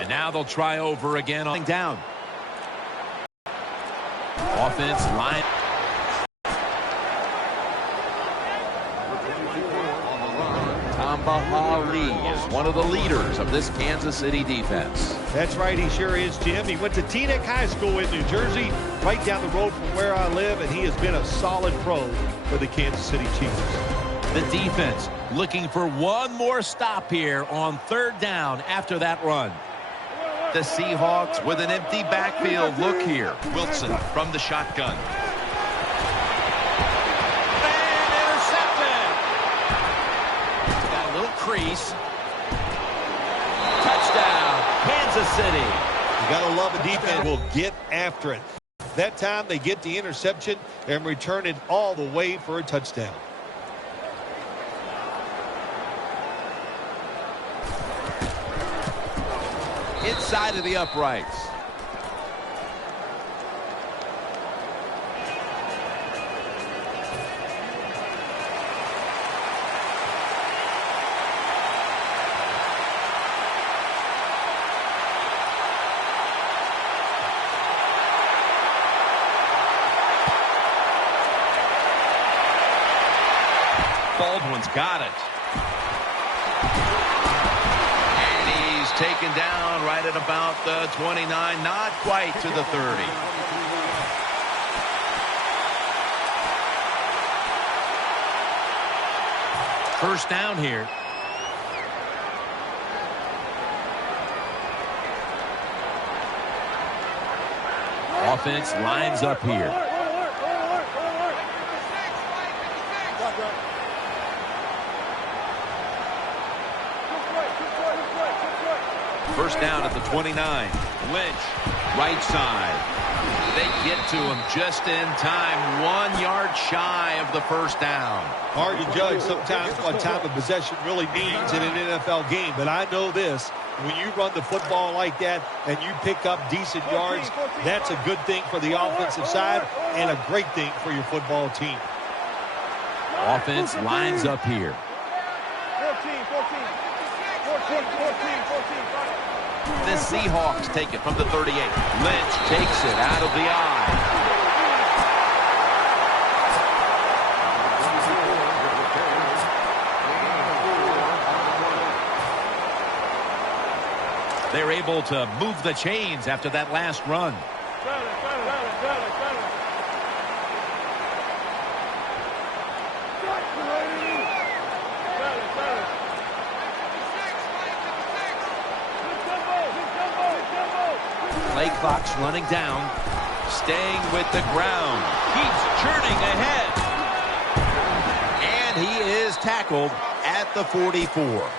And now they'll try over again on down. Offense line. TANNDOGG is one of the leaders of this Kansas City defense. That's right, he sure is, Jim. He went to Teaneck High School in New Jersey, right down the road from where I live, and he has been a solid pro for the Kansas City Chiefs. The defense looking for one more stop here on third down after that run. The Seahawks with an empty backfield look here. Wilson from the shotgun. And intercepted. Got a little crease. Touchdown, Kansas City. You got to love a defense will get after it. That time they get the interception and return it all the way for a touchdown. Inside of the uprights. Baldwin's got it. Taken down right at about the 29, not quite to the 30. First down here. Offense lines up here. First down at the 29. Lynch, right side. They get to him just in time. 1 yard shy of the first down. Hard to judge sometimes what time of possession really means in an NFL game. But I know this. When you run the football like that and you pick up decent yards, that's a good thing for the offensive side and a great thing for your football team. Offense lines up here. 14. The Seahawks take it from the 38. Lynch takes it out of the eye. They're able to move the chains after that last run. Play clock's running down. Staying with the ground. Keeps churning ahead. And he is tackled at the 44.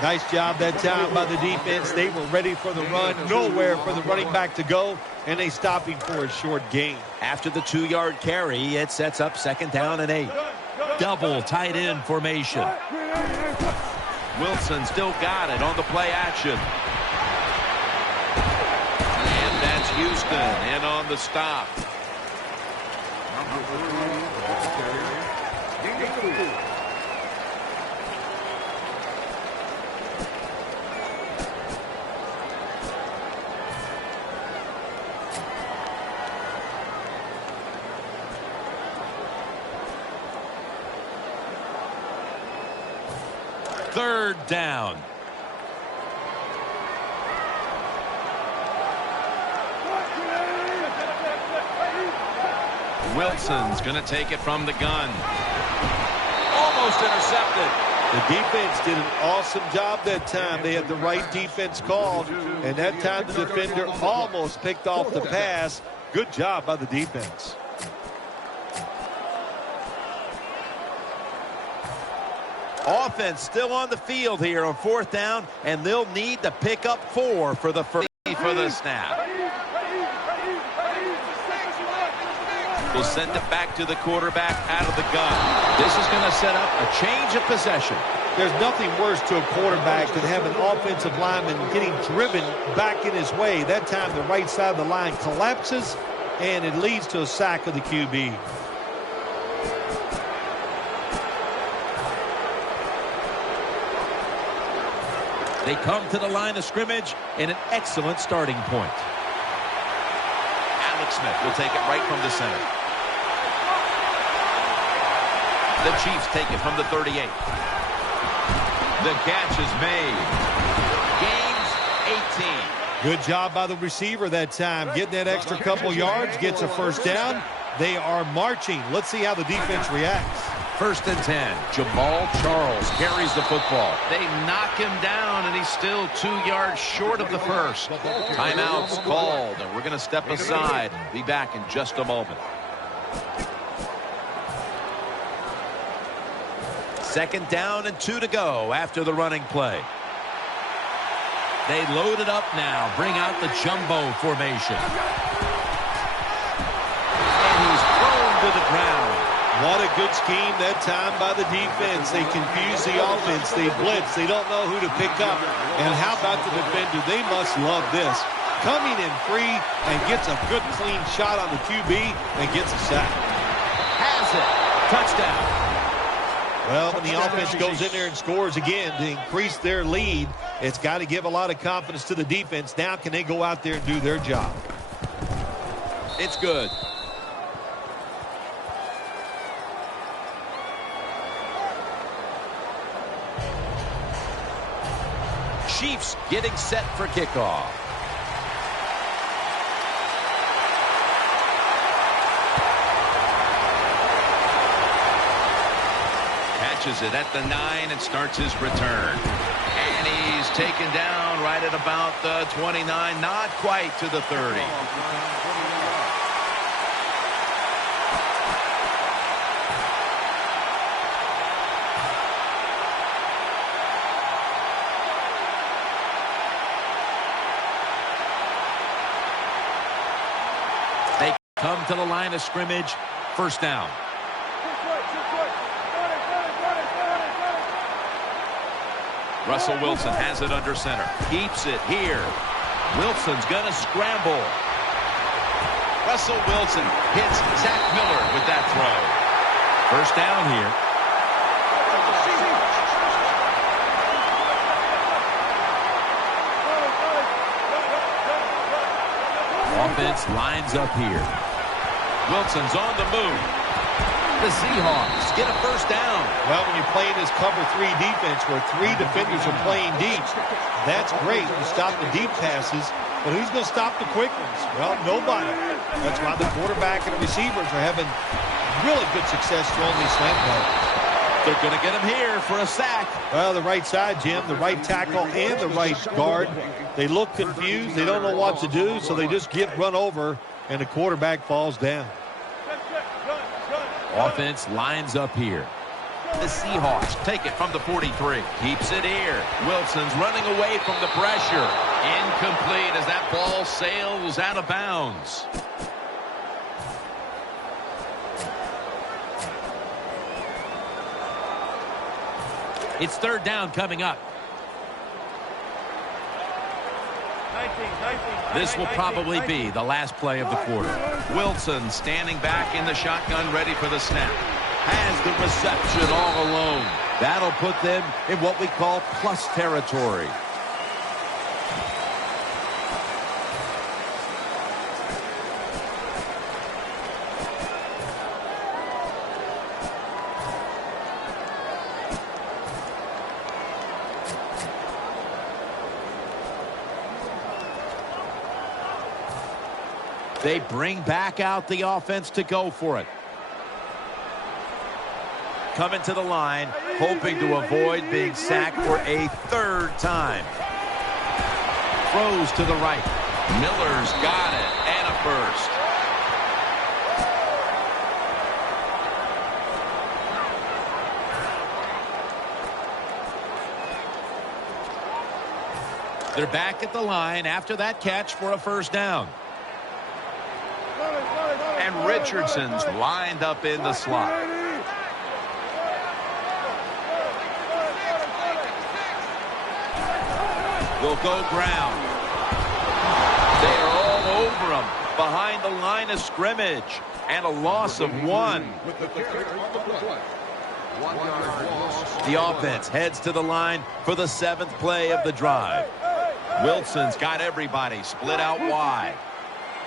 Nice job that time by the defense. They were ready for the run. Nowhere for the running back to go. And they stopped him for a short gain. After the 2-yard carry, it sets up second down and 8. Double tight end formation. Wilson still got it on the play action. Houston in on the stop. Third down. Wilson's going to take it from the gun. Almost intercepted. The defense did an awesome job that time. They had the right defense call, and that time the defender almost picked off the pass. Good job by the defense. Offense still on the field here on fourth down, and they'll need to pick up 4 for the first for the snap. Will send it back to the quarterback out of the gun. This is going to set up a change of possession. There's nothing worse to a quarterback than having an offensive lineman getting driven back in his way. That time the right side of the line collapses, and it leads to a sack of the QB. They come to the line of scrimmage in an excellent starting point. Alex Smith will take it right from the center. The Chiefs take it from the 38. The catch is made. Gains 18. Good job by the receiver that time. Getting that extra couple yards, gets a first down. They are marching. Let's see how the defense reacts. 1st and 10. Jamal Charles carries the football. They knock him down, and he's still 2 yards short of the first. Timeout's called, and we're going to step aside. Be back in just a moment. 2nd down and 2 to go after the running play. They load it up now. Bring out the jumbo formation. And he's thrown to the ground. What a good scheme that time by the defense. They confuse the offense. They blitz. They don't know who to pick up. And how about the defender? They must love this. Coming in free and gets a good clean shot on the QB and gets a sack. Has it. Touchdown. Well, when the offense goes in there and scores again to increase their lead, it's got to give a lot of confidence to the defense. Now can they go out there and do their job? It's good. Chiefs getting set for kickoff. Catches it at the 9 and starts his return. And he's taken down right at about the 29, not quite to the 30. They come to the line of scrimmage. 1st down. Russell Wilson has it under center. Keeps it here. Wilson's going to scramble. Russell Wilson hits Zach Miller with that throw. 1st down here. Offense lines up here. Wilson's on the move. The Seahawks get a 1st down. Well, when you're playing this cover 3 defense where 3 defenders are playing deep, that's great. You stop the deep passes, but who's going to stop the quick ones? Well, nobody. That's why the quarterback and the receivers are having really good success throwing these slant balls. They're going to get him here for a sack. Well, the right side, Jim, the right tackle and the right guard. They look confused. They don't know what to do, so they just get run over, and the quarterback falls down. Offense lines up here. The Seahawks take it from the 43. Keeps it here. Wilson's running away from the pressure. Incomplete as that ball sails out of bounds. It's 3rd down coming up. This will probably be the last play of the quarter. Wilson standing back in the shotgun, ready for the snap. Has the reception all alone. That'll put them in what we call plus territory. They bring back out the offense to go for it. Coming to the line, hoping to avoid being sacked for a 3rd time. Throws to the right. Miller's got it, and a first. They're back at the line after that catch for a 1st down. And Richardson's lined up in the slot. Will go ground. They are all over him behind the line of scrimmage. And a loss of 1. The offense heads to the line for the 7th play of the drive. Wilson's got everybody split out wide.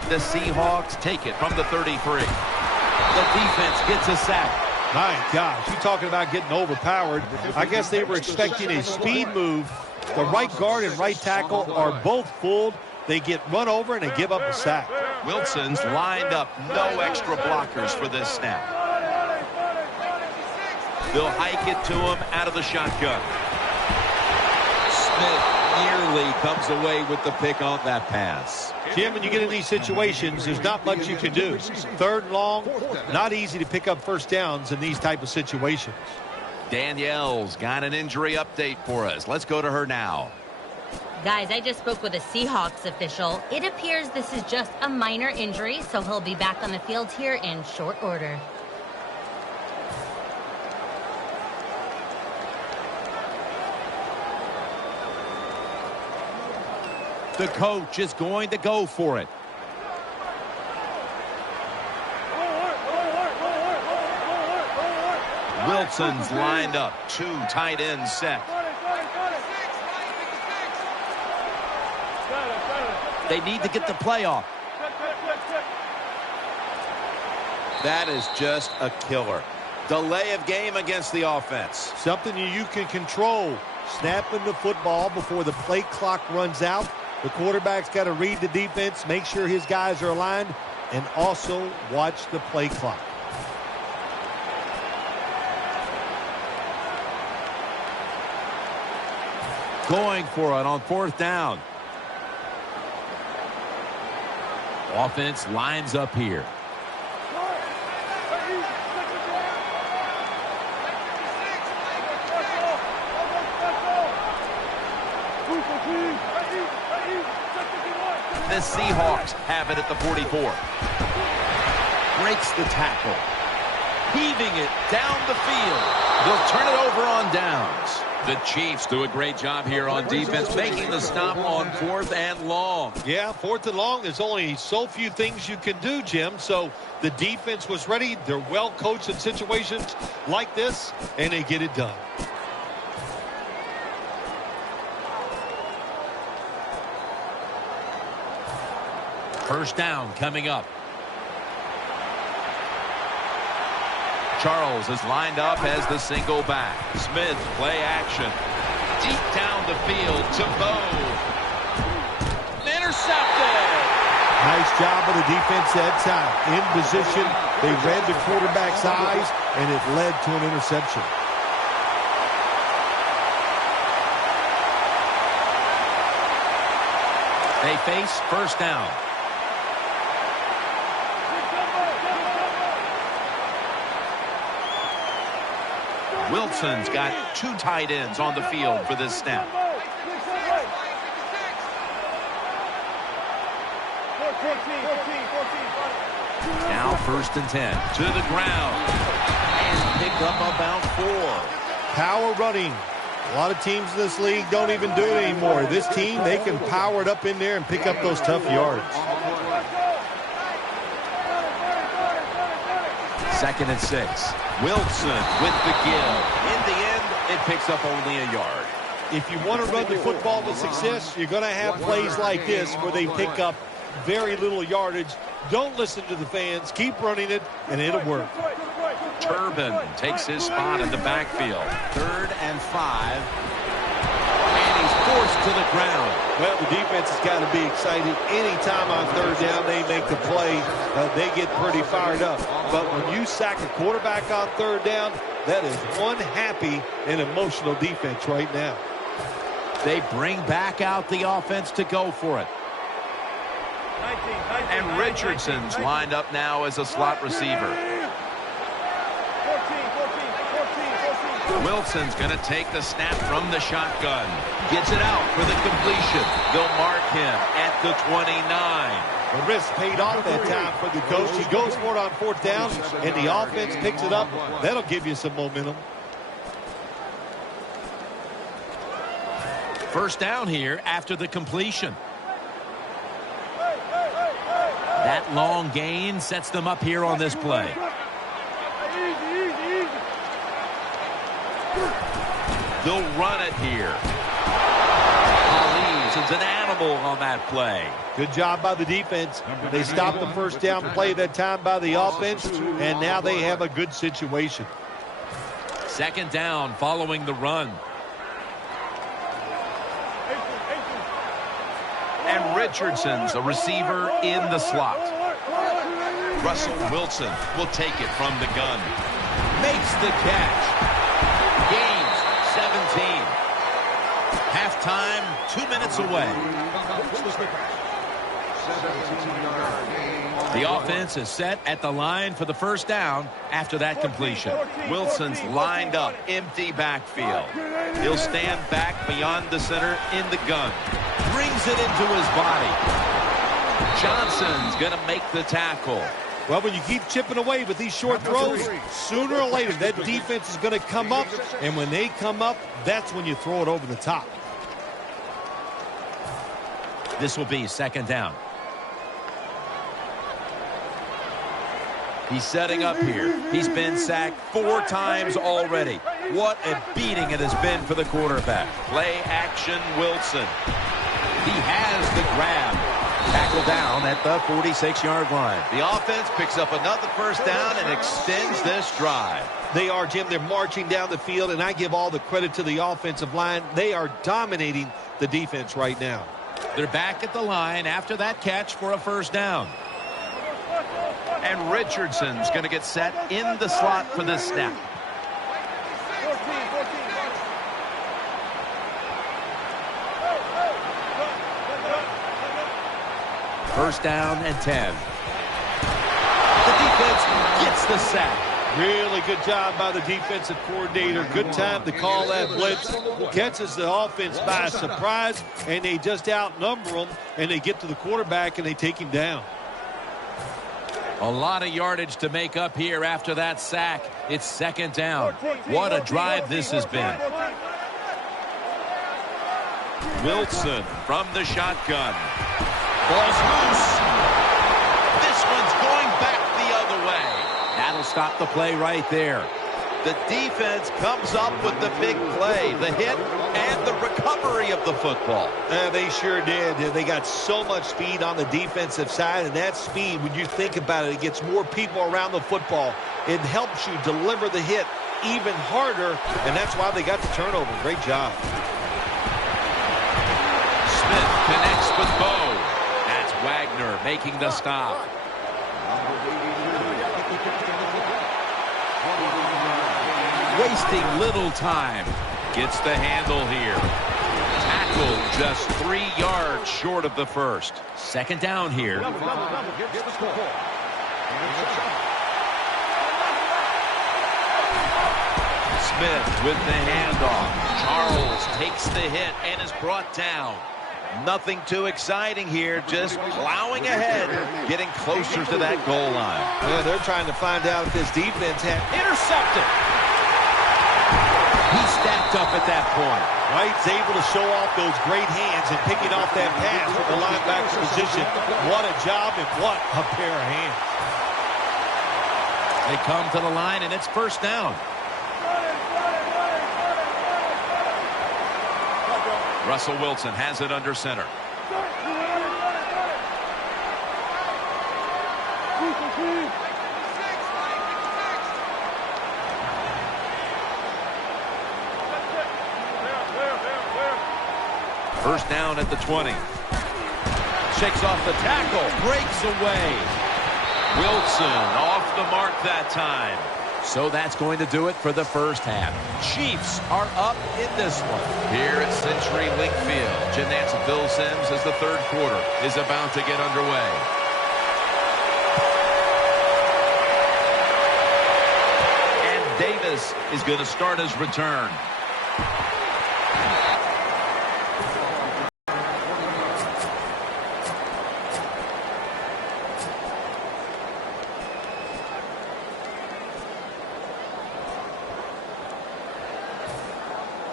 The Seahawks take it from the 33. The defense gets a sack. My gosh, you're talking about getting overpowered. I guess they were expecting a speed move. The right guard and right tackle are both fooled. They get run over and they give up a sack. Wilson's lined up. No extra blockers for this snap. They'll hike it to him out of the shotgun. Smith nearly comes away with the pick on that pass. Jim, when you get in these situations, there's not much you can do. 3rd and long, not easy to pick up first downs in these type of situations. Danielle's got an injury update for us. Let's go to her now. Guys, I just spoke with a Seahawks official. It appears this is just a minor injury, so he'll be back on the field here in short order. The coach is going to go for it. Wilson's lined up. 2 tight ends set. They need to get the play off. That is just a killer. Delay of game against the offense. Something you can control. Snapping the football before the play clock runs out. The quarterback's got to read the defense, make sure his guys are aligned, and also watch the play clock. Going for it on 4th down. Offense lines up here. The Seahawks have it at the 44. Breaks the tackle. Heaving it down the field. They'll turn it over on downs. The Chiefs do a great job here on defense, making the stop on 4th and long. Yeah, 4th and long, there's only so few things you can do, Jim. So the defense was ready. They're well coached in situations like this, and they get it done. First down coming up. Charles is lined up as the single back. Smith, play action. Deep down the field to Bowe. Intercepted. Nice job of the defense that time. In position, they read the quarterback's eyes, and it led to an interception. They face first down. Wilson's got 2 tight ends on the field for this snap. Now 1st and 10. To the ground. And picked up about 4. Power running. A lot of teams in this league don't even do it anymore. This team, they can power it up in there and pick up those tough yards. 2nd and 6. Wilson with the give. In the end, it picks up only a yard. If you want to run the football with success, you're going to have plays like this where they pick up very little yardage. Don't listen to the fans. Keep running it, and it'll work. Turbin takes his spot in the backfield. 3rd and 5. And he's forced to the ground. Well, the defense has got to be excited. Anytime on 3rd down they make the play, they get pretty fired up. But when you sack a quarterback on 3rd down, that is one happy and emotional defense right now. They bring back out the offense to go for it. And Richardson's lined up now as a slot receiver. Wilson's going to take the snap from the shotgun. Gets it out for the completion. They'll mark him at the 29. The risk paid off that time for the coach. He goes for it on 4th down, and the offense picks it up. That'll give you some momentum. First down here after the completion. That long gain sets them up here on this play. They'll run it here. It's an animal on that play. Good job by the defense. They stopped the first down play that time by the offense, and now they have a good situation. Second down following the run. And Richardson's a receiver in the slot. Russell Wilson will take it from the gun. Makes the catch. Gains 17. Halftime, 2 minutes away. The offense is set at the line for the first down after that completion. Wilson's lined up, empty backfield. He'll stand back beyond the center in the gun. Brings it into his body. Johnson's going to make the tackle. Well, when you keep chipping away with these short throws, sooner or later that defense is going to come up, and when they come up, that's when you throw it over the top. This will be second down. He's setting up here. He's been sacked 4 times already. What a beating it has been for the quarterback. Play action Wilson. He has the grab. Tackle down at the 46-yard line. The offense picks up another first down and extends this drive. They are, Jim. They're marching down the field, and I give all the credit to the offensive line. They are dominating the defense right now. They're back at the line after that catch for a first down. And Richardson's going to get set in the slot for this snap. First down and 10. The defense gets the sack. Really good job by the defensive coordinator. Good time to call that blitz. Catches the offense by surprise, and they just outnumber them, and they get to the quarterback, and they take him down. A lot of yardage to make up here after that sack. It's second down. What a drive this has been. Wilson from the shotgun. Ball's loose. This one's going back the other way. That'll stop the play right there. The defense comes up with the big play, the hit, and the recovery of the football. They sure did. They got so much speed on the defensive side, and that speed, when you think about it, it gets more people around the football. It helps you deliver the hit even harder, and that's why they got the turnover. Great job. Smith connects with Bo. That's Wagner making the stop. Wasting little time. Gets the handle here. Tackled just 3 yards short of the first. Second down here. Smith with the handoff. Charles takes the hit and is brought down. Nothing too exciting here, just plowing ahead, getting closer to that goal line. Yeah, they're trying to find out if this defense had intercepted. He stacked up at that point. Wright's able to show off those great hands and picking off that pass from the linebacker's position. What a job and what a pair of hands. They come to the line, and it's first down. Russell Wilson has it under center. First down at the 20. Shakes off the tackle. Breaks away. Wilson off the mark that time. So that's going to do it for the first half. Chiefs are up in this one. Here at Century Link Field, Jim Nantz and Bill Sims as the third quarter is about to get underway. And Davis is going to start his return.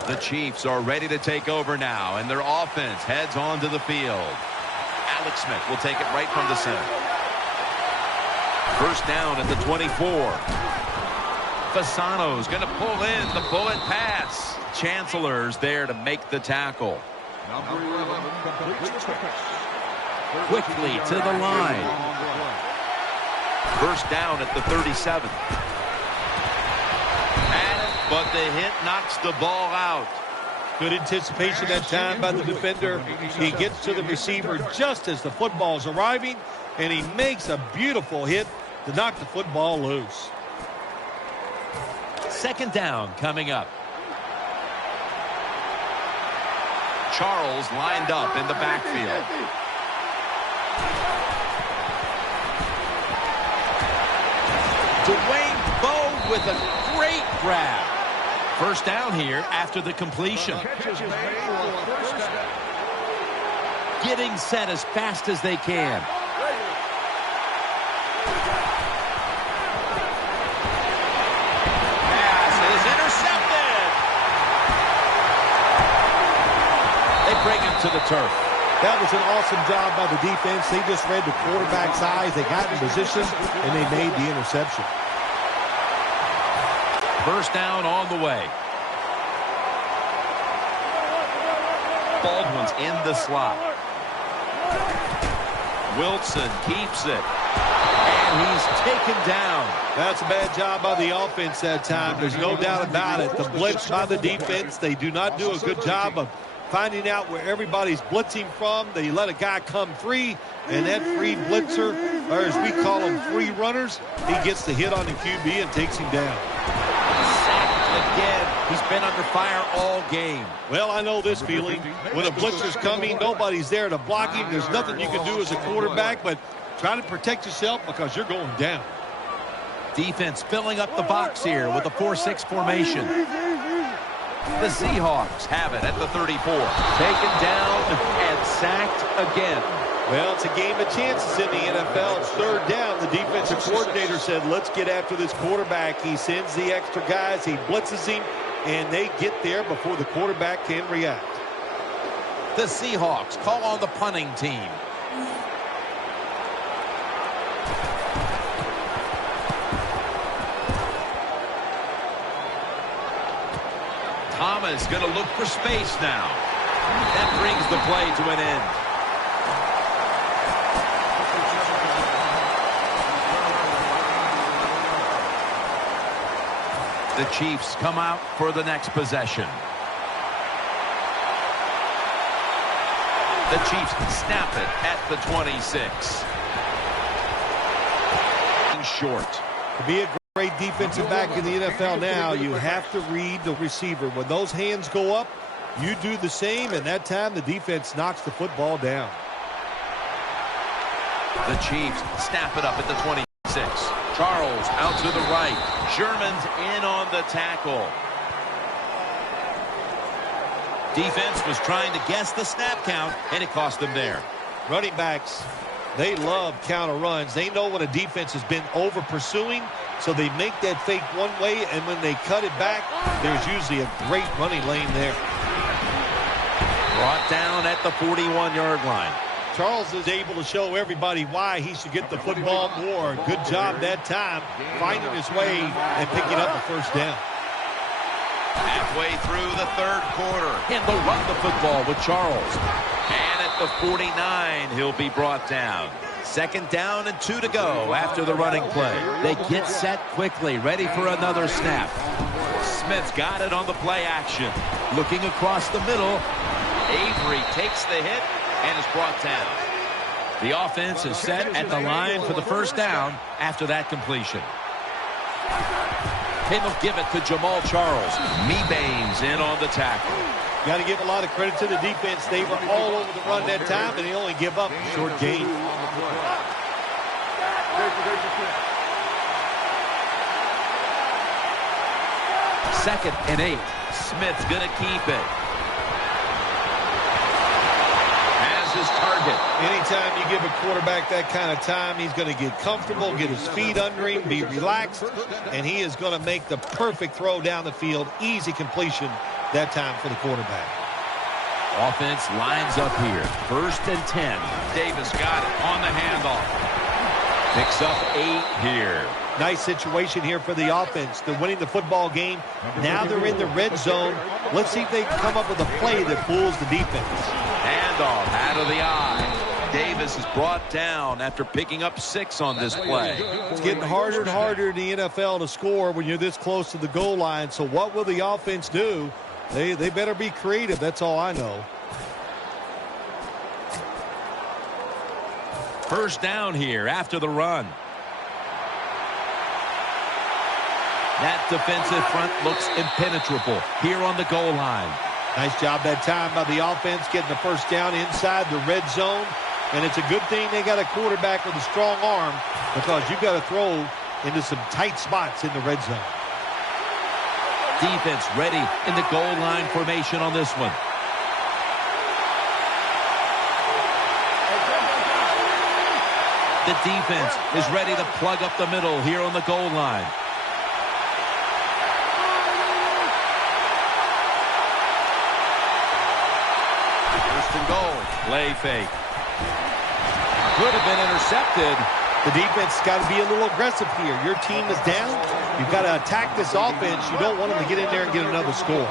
The Chiefs are ready to take over now, and their offense heads onto the field. Alex Smith will take it right from the center. First down at the 24. Fasano's going to pull in the bullet pass. Chancellor's there to make the tackle. Number 11 completes the pass. Quickly to the line. First down at the 37. But the hit knocks the ball out. Good anticipation that time by the defender. He gets to the receiver just as the football's arriving, and he makes a beautiful hit to knock the football loose. Second down coming up. Charles lined up in the backfield. Dwayne Bowe with a great grab. First down here after the completion. Getting set as fast as they can. Pass is intercepted. They bring him to the turf. That was an awesome job by the defense. They just read the quarterback's eyes. They got in position, and they made the interception. First down on the way. Baldwin's in the slot. Wilson keeps it. And he's taken down. That's a bad job by the offense that time. There's no doubt about it. The blitz by the defense, they do not do a good job of finding out where everybody's blitzing from. They let a guy come free, and that free blitzer, or as we call them, free runners, he gets the hit on the QB and takes him down. Sacked again. He's been under fire all game. Well, I know this feeling. When a blitzer's coming, nobody's there to block him. There's nothing you can do as a quarterback, but try to protect yourself because you're going down. Defense filling up the box here with a 4-6 formation. The Seahawks have it at the 34. Taken down and sacked again. Well, it's a game of chances in the NFL. It's third down. The defensive coordinator said, let's get after this quarterback. He sends the extra guys. He blitzes him, and they get there before the quarterback can react. The Seahawks call on the punting team. Thomas going to look for space now. That brings the play to an end. The Chiefs come out for the next possession. The Chiefs snap it at the 26. Short. To be a great defensive back in the NFL now, you have to read the receiver. When those hands go up, you do the same, and that time the defense knocks the football down. The Chiefs snap it up at the 26. Charles out to the right. Sherman's in on the tackle. Defense was trying to guess the snap count, and it cost them there. Running backs, they love counter runs. They know when a defense has been over pursuing, so they make that fake one way, and when they cut it back, there's usually a great running lane there. Brought down at the 41-yard line. Charles is able to show everybody why he should get the football more. Good job that time, finding his way and picking up the first down. Halfway through the third quarter, and they'll run the football with Charles. And at the 49, he'll be brought down. Second down and 2 to go after the running play. They get set quickly, ready for another snap. Smith's got it on the play action. Looking across the middle, Avery takes the hit and is brought down. The offense is set at the line for the first down after that completion. And they'll give it to Jamal Charles. Meebane's in on the tackle. Got to give a lot of credit to the defense. They were all over the run that time, and they only give up a short gain. Second and 8. Smith's going to keep it. Has his target. Anytime you give a quarterback that kind of time, he's going to get comfortable, get his feet under him, be relaxed, and he is going to make the perfect throw down the field. Easy completion that time for the quarterback. Offense lines up here. First and 10. Davis got it on the handoff. Picks up 8 here. Nice situation here for the offense. They're winning the football game. Now they're in the red zone. Let's see if they can come up with a play that fools the defense. Handoff out of the eye. Davis is brought down after picking up 6 on this play. It's getting harder and harder in the NFL to score when you're this close to the goal line. So what will the offense do? They better be creative. That's all I know. First down here after the run. That defensive front looks impenetrable here on the goal line. Nice job that time by the offense getting the first down inside the red zone. And it's a good thing they got a quarterback with a strong arm, because you've got to throw into some tight spots in the red zone. Defense ready in the goal line formation on this one. The defense is ready to plug up the middle here on the goal line. First and goal. Play fake. Could have been intercepted. The defense has got to be a little aggressive here. Your team is down. You've got to attack this offense. You don't want them to get in there and get another score.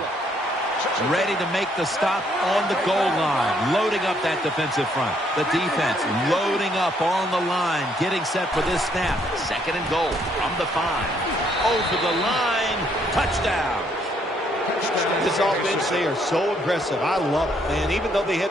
Ready to make the stop on the goal line. Loading up that defensive front. The defense loading up on the line. Getting set for this snap. Second and goal from the 5. Over the line. Touchdown. This offense, they are so aggressive. I love it, man. Even though they hit...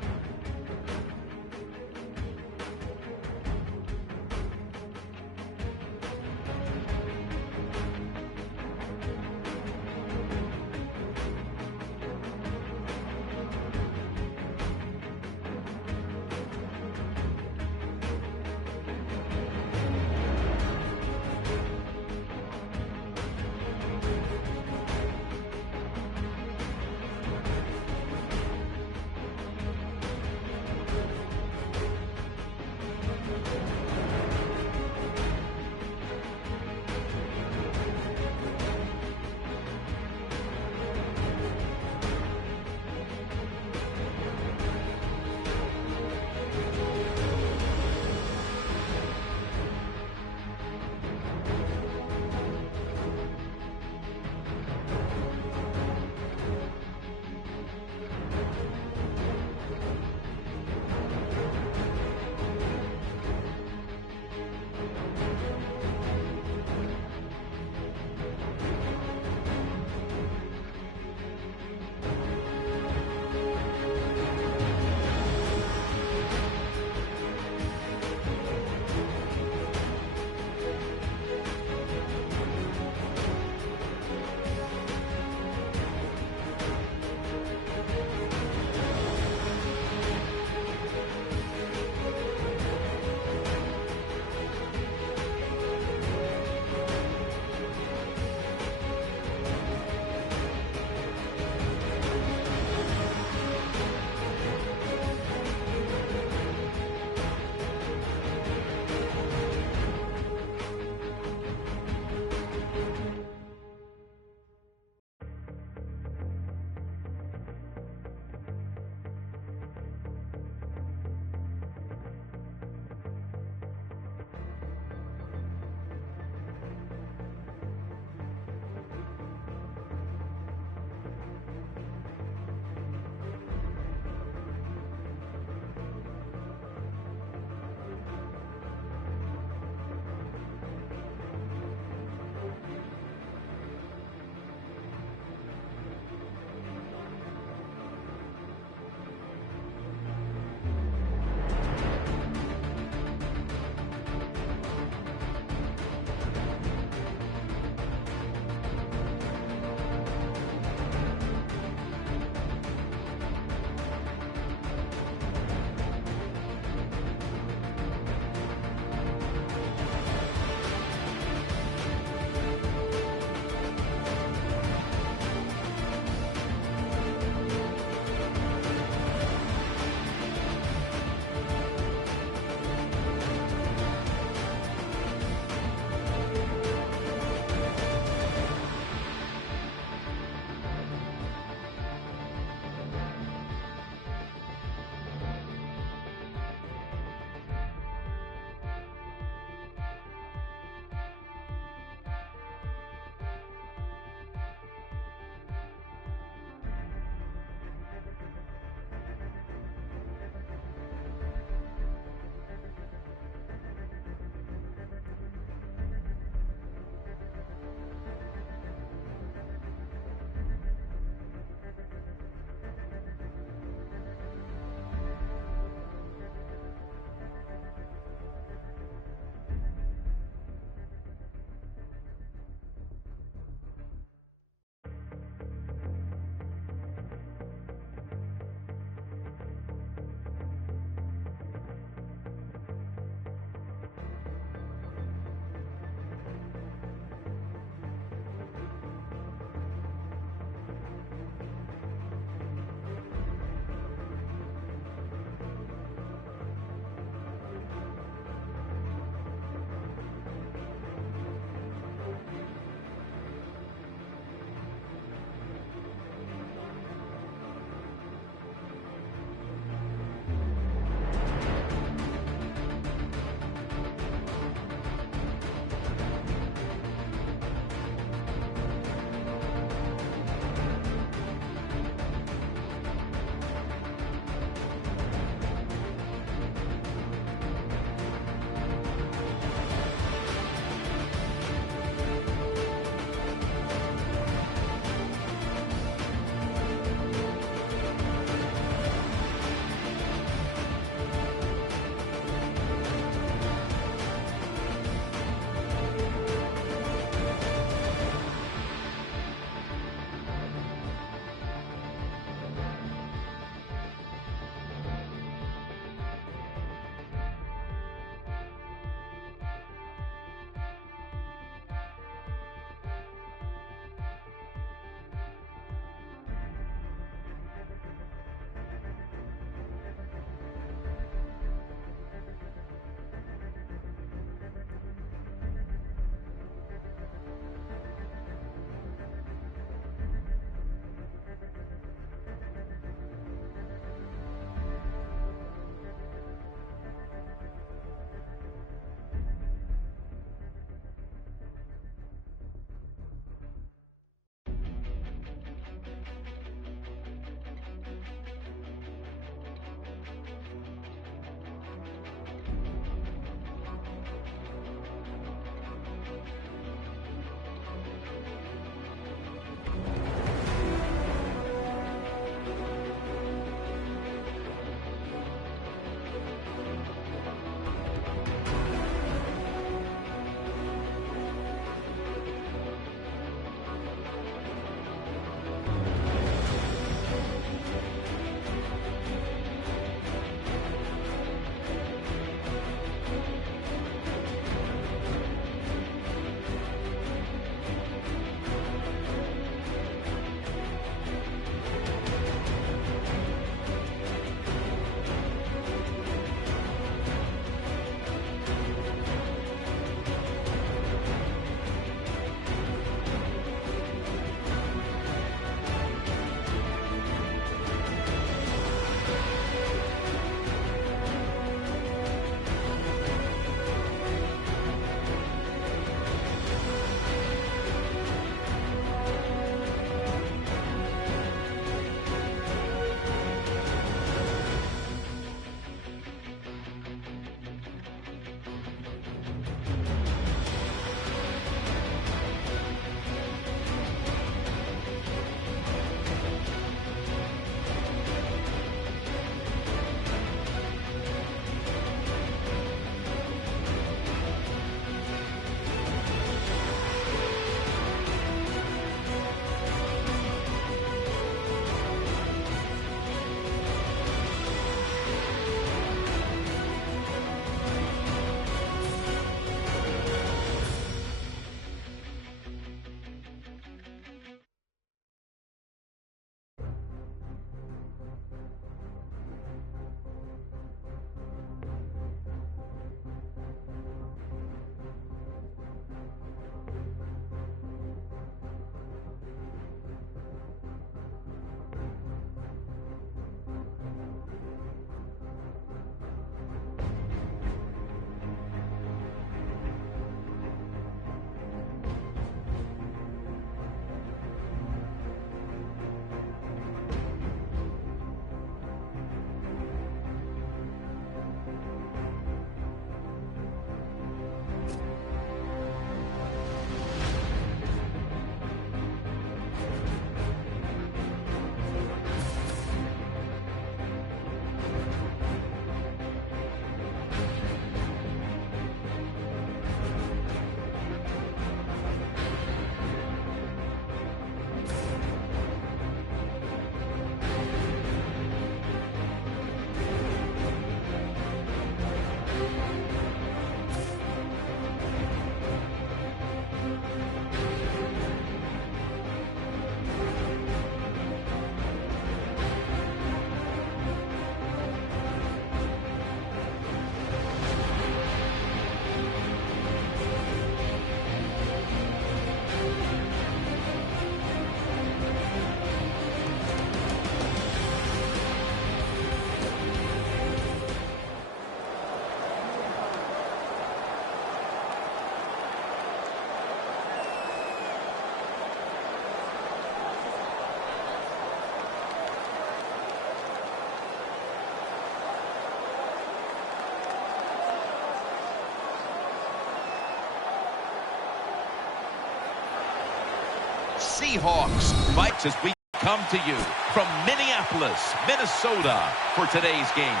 Seahawks fights as we come to you from Minneapolis, Minnesota for today's game.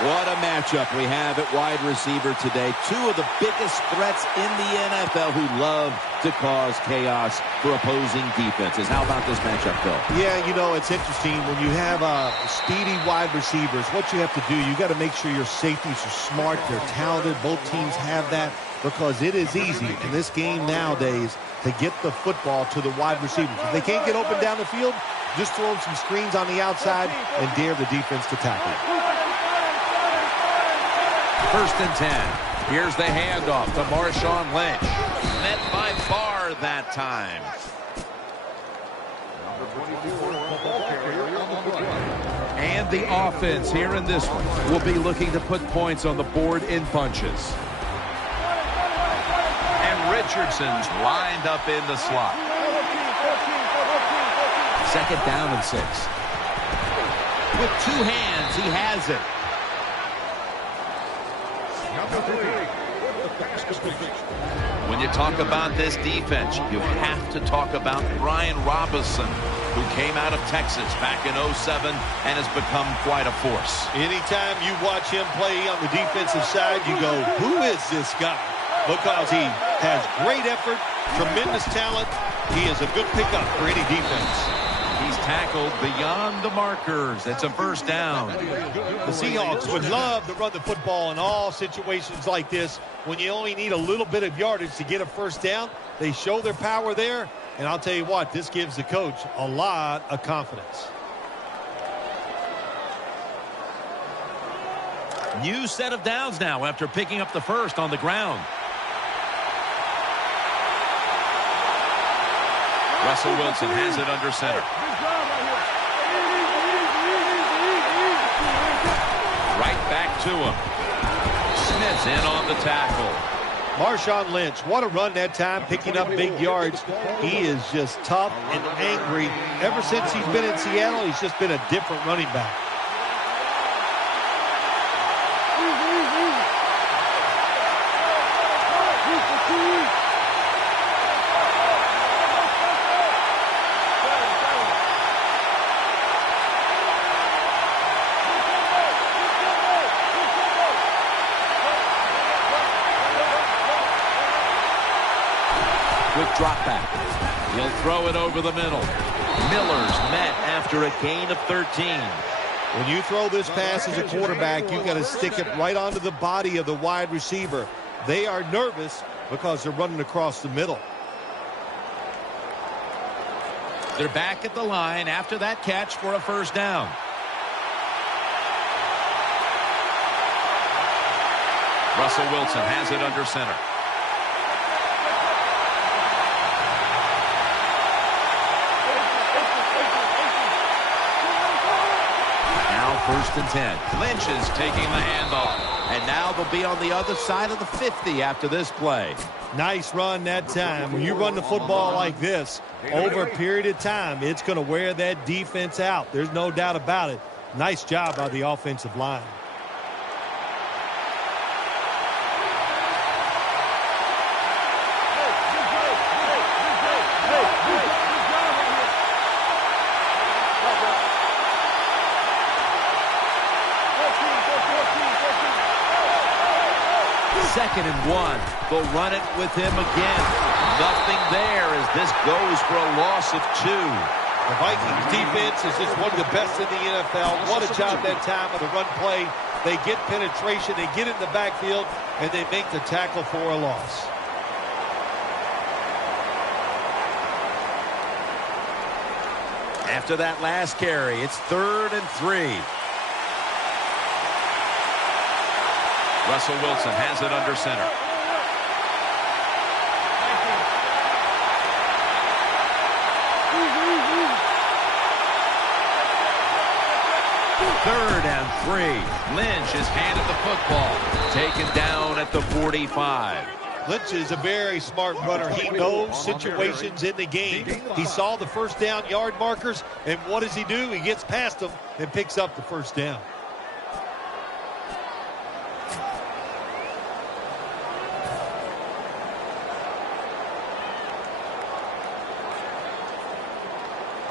What a matchup we have at wide receiver today. Two of the biggest threats in the NFL who love to cause chaos for opposing defenses. How about this matchup, Phil? Yeah, you know, it's interesting. When you have speedy wide receivers, what you have to do, you got to make sure your safeties are smart, they're talented. Both teams have that because it is easy in this game nowadays to get the football to the wide receivers. If they can't get open down the field, just throw them some screens on the outside and dare the defense to tackle. 1st and 10. Here's the handoff to Marshawn Lynch. Met by Barr that time. And the offense here in this one will be looking to put points on the board in bunches. And Richardson's lined up in the slot. 2nd down and 6. With 2 hands, he has it. When you talk about this defense, you have to talk about Brian Robinson, who came out of Texas back in 07 and has become quite a force. Anytime you watch him play on the defensive side, you go, who is this guy? Because he has great effort, tremendous talent. He is a good pickup for any defense. He's tackled beyond the markers. It's a 1st down. The Seahawks would love to run the football in all situations like this. When you only need a little bit of yardage to get a 1st down, they show their power there. And I'll tell you what, this gives the coach a lot of confidence. New set of downs now after picking up the 1st on the ground. Russell Wilson has it under center. Right back to him. Smith's in on the tackle. Marshawn Lynch, what a run that time, picking up big yards. He is just tough and angry. Ever since he's been in Seattle, he's just been a different running back. Quick drop back. He'll throw it over the middle. Miller's met after a gain of 13. When you throw this pass as a quarterback, you've got to stick it right onto the body of the wide receiver. They are nervous because they're running across the middle. They're back at the line after that catch for a 1st down. Russell Wilson has it under center. Now 1st and 10. Lynch is taking the handoff. And now they'll be on the other side of the 50 after this play. Nice run that time. When you run the football like this, over a period of time, it's going to wear that defense out. There's no doubt about it. Nice job by the offensive line. Second and 1. They'll run it with him again. Nothing there as this goes for a loss of 2. The Vikings defense is just one of the best in the NFL. What a job that time of the run play. They get penetration, they get in the backfield, and they make the tackle for a loss. After that last carry, it's 3rd and 3. Russell Wilson has it under center. Third and 3. Lynch is handed the football. Taken down at the 45. Lynch is a very smart runner. He knows situations in the game. He saw the 1st down yard markers, and what does he do? He gets past them and picks up the 1st down.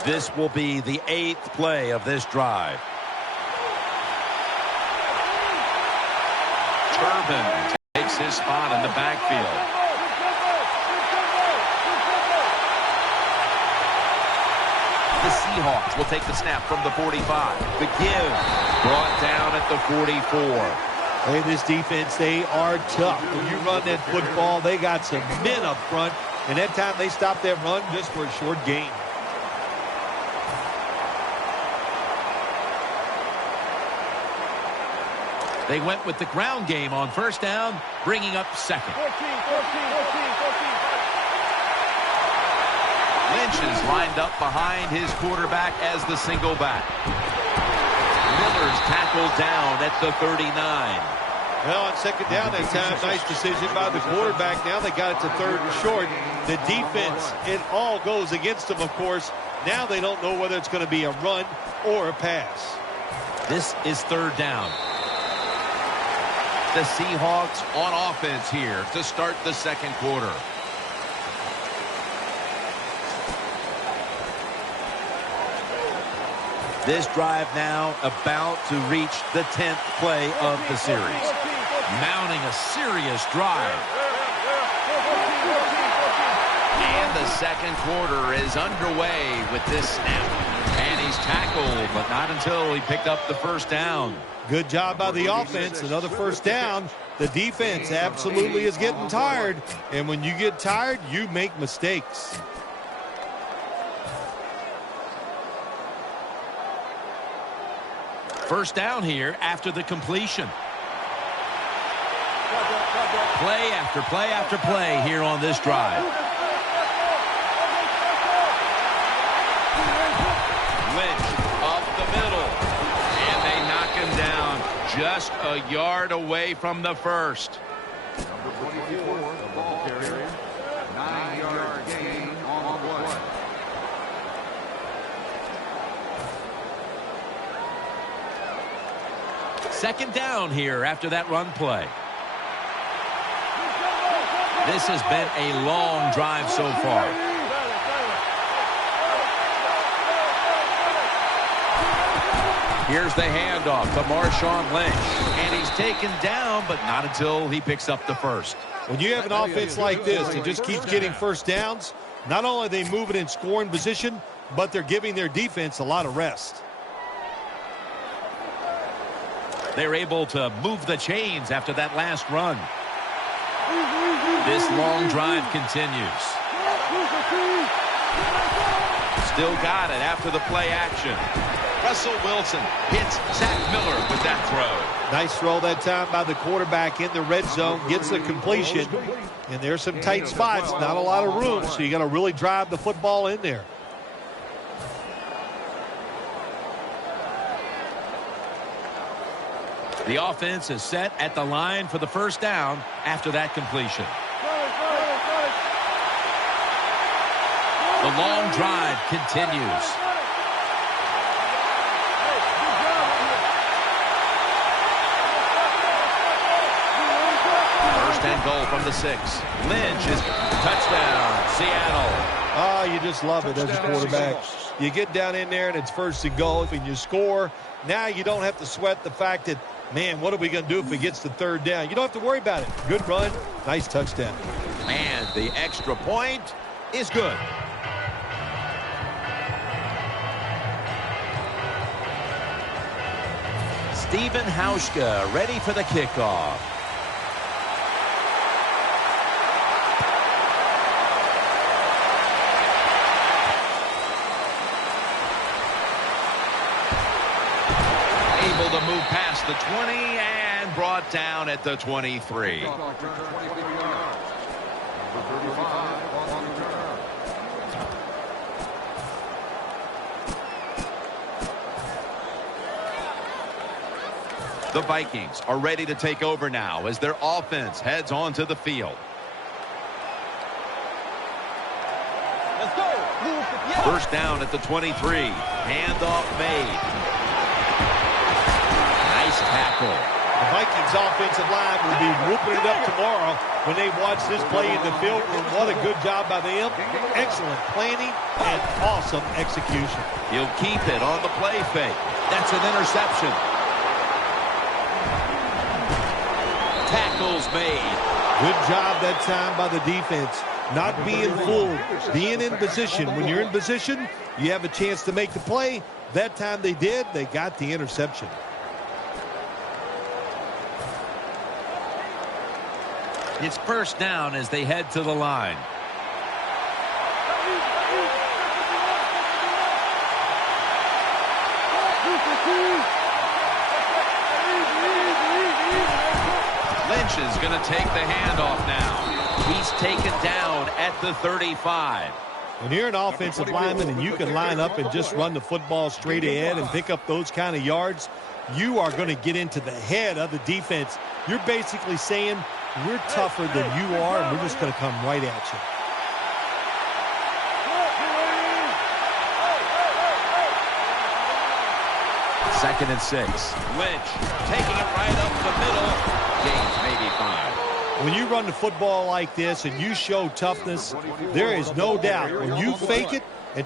This will be the 8th play of this drive. Turbin takes his spot in the backfield. The Seahawks will take the snap from the 45. The give brought down at the 44. Hey, this defense, they are tough. When you run that football, they got some men up front. And that time they stopped that run just for a short gain. They went with the ground game on first down, bringing up second. 14. Lynch is lined up behind his quarterback as the single back. Miller's tackled down at the 39. Well, on second down that time, nice decision by the quarterback. Now they got it to third and short. The defense, it all goes against them, of course. Now they don't know whether it's going to be a run or a pass. This is third down. The Seahawks on offense here to start the second quarter. This drive now about to reach the 10th play of the series. Mounting a serious drive. And the second quarter is underway with this snap. And he's tackled, but not until he picked up the first down. Good job by the offense. Another first down. The defense absolutely is getting tired. And when you get tired, you make mistakes. First down here after the completion. Play after play after play here on this drive. Lynch up the middle. And they knock him down just a yard away from the first. Number 24, the ball carrier. 9-yard gain on the play. Second down here after that run play. This has been a long drive so far. Here's the handoff to Marshawn Lynch. And he's taken down, but not until he picks up the first. When you have an offense like this that just keeps getting first downs, not only are they moving in scoring position, but they're giving their defense a lot of rest. They're able to move the chains after that last run. This long drive continues. Still got it after the play action. Russell Wilson hits Zach Miller with that throw. Nice throw that time by the quarterback in the red zone. Gets the completion. And there's some tight spots. Not a lot of room, so you got to really drive the football in there. The offense is set at the line for the first down after that completion. The long drive continues. First and goal from the 6. Lynch is touchdown, Seattle. Oh, you just love it as a quarterback. You get down in there and it's first and goal and you score. Now you don't have to sweat the fact that, man, what are we going to do if it gets to third down? You don't have to worry about it. Good run, nice touchdown. And the extra point is good. Stephen Hauschka ready for the kickoff. Able to move past the 20 and brought down at the 23. The Vikings are ready to take over now as their offense heads onto the field. First down at the 23. Handoff made. Nice tackle. The Vikings offensive line will be whooping it up tomorrow when they watch this play in the field room. What a good job by them. Excellent planning and awesome execution. He'll keep it on the play fake. That's an interception. Tackles made. Good job that time by the defense. Not being fooled, being in position. When you're in position, you have a chance to make the play. That time they did. They got the interception. It's first down as they head to the line. Lynch is going to take the handoff now. He's taken down at the 35. When you're an offensive lineman and you can line up and just run the football straight ahead and pick up those kind of yards, you are going to get into the head of the defense. You're basically saying, we're tougher than you are, and we're just going to come right at you. Second and 6. Lynch taking it right up the middle. Gains maybe 5. When you run the football like this and you show toughness, there is no doubt when you fake it and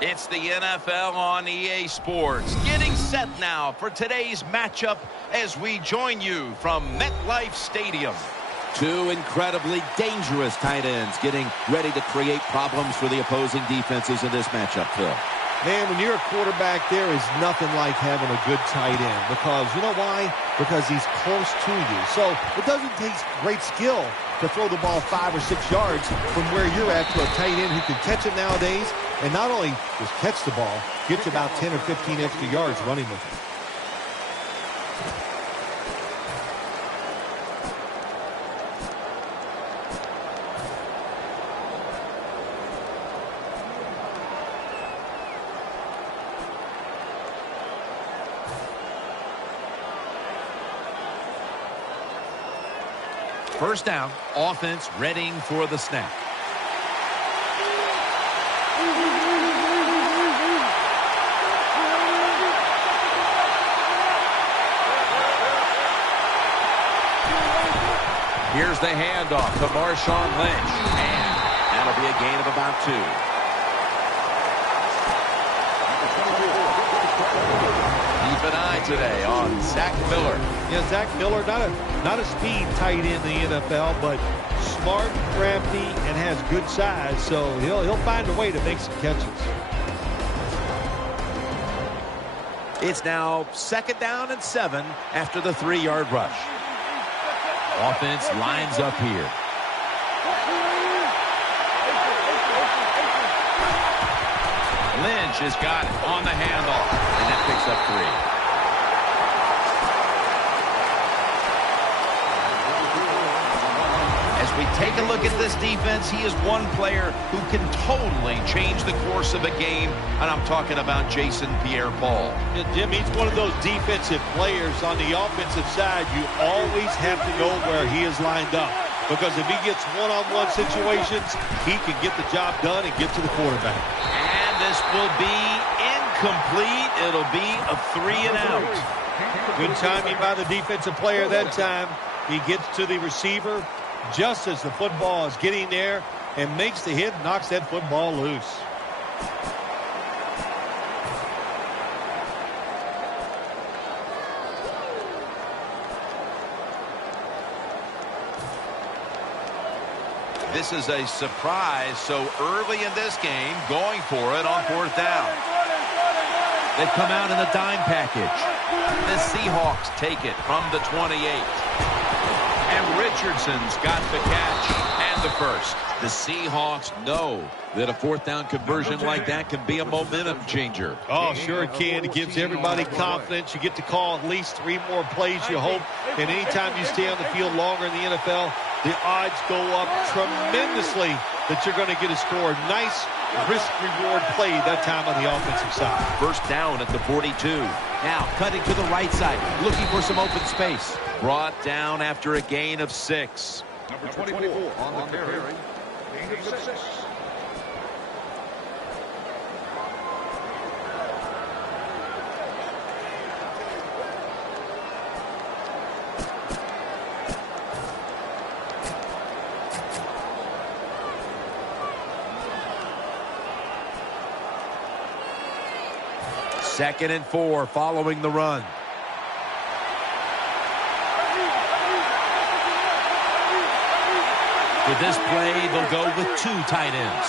It's the NFL on EA Sports, getting set now for today's matchup as we join you from MetLife Stadium. Two incredibly dangerous tight ends getting ready to create problems for the opposing defenses in this matchup, Phil. Man, when you're a quarterback, there is nothing like having a good tight end because, you know why? Because he's close to you. So it doesn't take great skill to throw the ball 5 or 6 yards from where you're at to a tight end who can catch it nowadays. And not only just catch the ball, gets about 10 or 15 extra yards running with it. First down, offense readying for the snap. Here's the handoff to Marshawn Lynch. And that'll be a gain of about 2. Keep an eye today on Zach Miller. Yeah, Zach Miller, not a speed tight end in the NFL, but smart, crafty, and has good size. So he'll find a way to make some catches. It's now 2nd down and 7 after the 3-yard rush. Offense lines up here. Lynch has got it on the handoff, and that picks up 3. As we take a look at this defense, he is one player who can totally change the course of a game, and I'm talking about Jason Pierre-Paul. Yeah, Jim, he's one of those defensive players. On the offensive side, you always have to know where he is lined up, because if he gets one-on-one situations, he can get the job done and get to the quarterback. And this will be incomplete. It'll be a 3-and-out. Good timing by the defensive player that time. He gets to the receiver just as the football is getting there and makes the hit, knocks that football loose. This is a surprise so early in this game, going for it on 4th down. They come out in the dime package. The Seahawks take it from the 28. And Richardson's got the catch and the first. The Seahawks know that a 4th down conversion like that can be a momentum changer. Oh, sure it can. It gives everybody confidence. You get to call at least 3 more plays, you hope. And anytime you stay on the field longer in the NFL, the odds go up tremendously that you're going to get a score. Nice risk-reward play that time on the offensive side. 1st down at the 42. Now cutting to the right side, looking for some open space. Brought down after a gain of 6. Number 24 on the carry. Gain of 6. Second and 4 following the run. With this play, they'll go with 2 tight ends.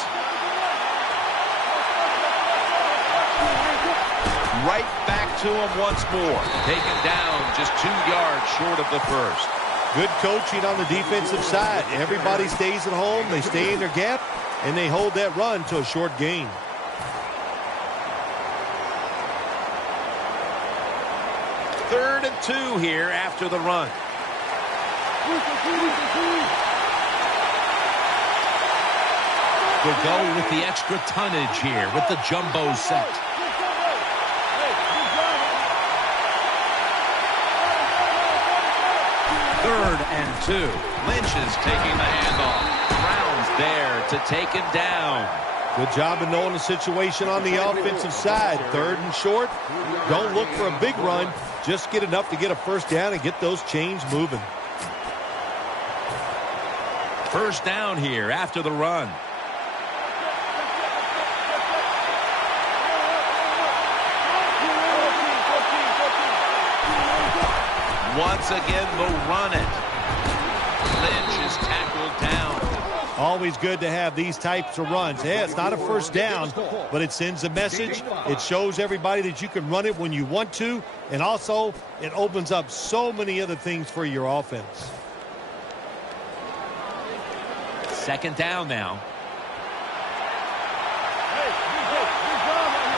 Right back to him once more. Taken down just 2 yards short of the first. Good coaching on the defensive side. Everybody stays at home. They stay in their gap, and they hold that run to a short gain. Third and 2 here after the run. We'll go with the extra tonnage here with the jumbo set. Third and 2. Lynch is taking the handoff. Brown's there to take him down. Good job of knowing the situation on the offensive side. 3rd and short. Don't look for a big run. Just get enough to get a 1st down and get those chains moving. 1st down here after the run. Once again, they'll run it. Lynch is tackled down. Always good to have these types of runs. Yeah, it's not a 1st down, but it sends a message. It shows everybody that you can run it when you want to, and also it opens up so many other things for your offense. 2nd down now.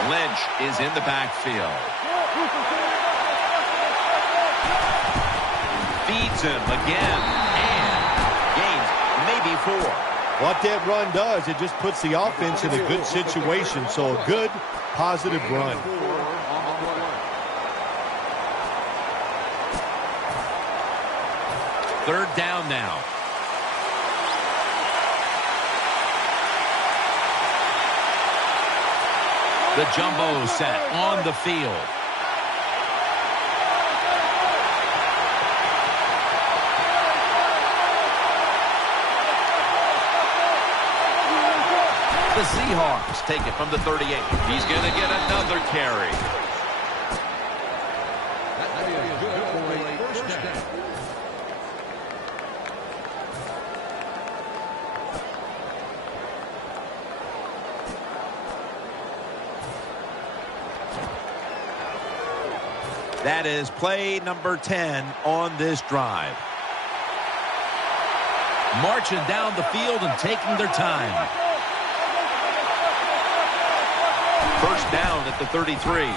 Lynch is in the backfield. Feeds him again, and gains maybe 4. What that run does, it just puts the offense in a good situation. So a good, positive run. Third down now. The jumbo set on the field. The Seahawks take it from the 38. He's going to get another carry. That is good for a first down. That is play number 10 on this drive. Marching down the field and taking their time. First down at the 33. And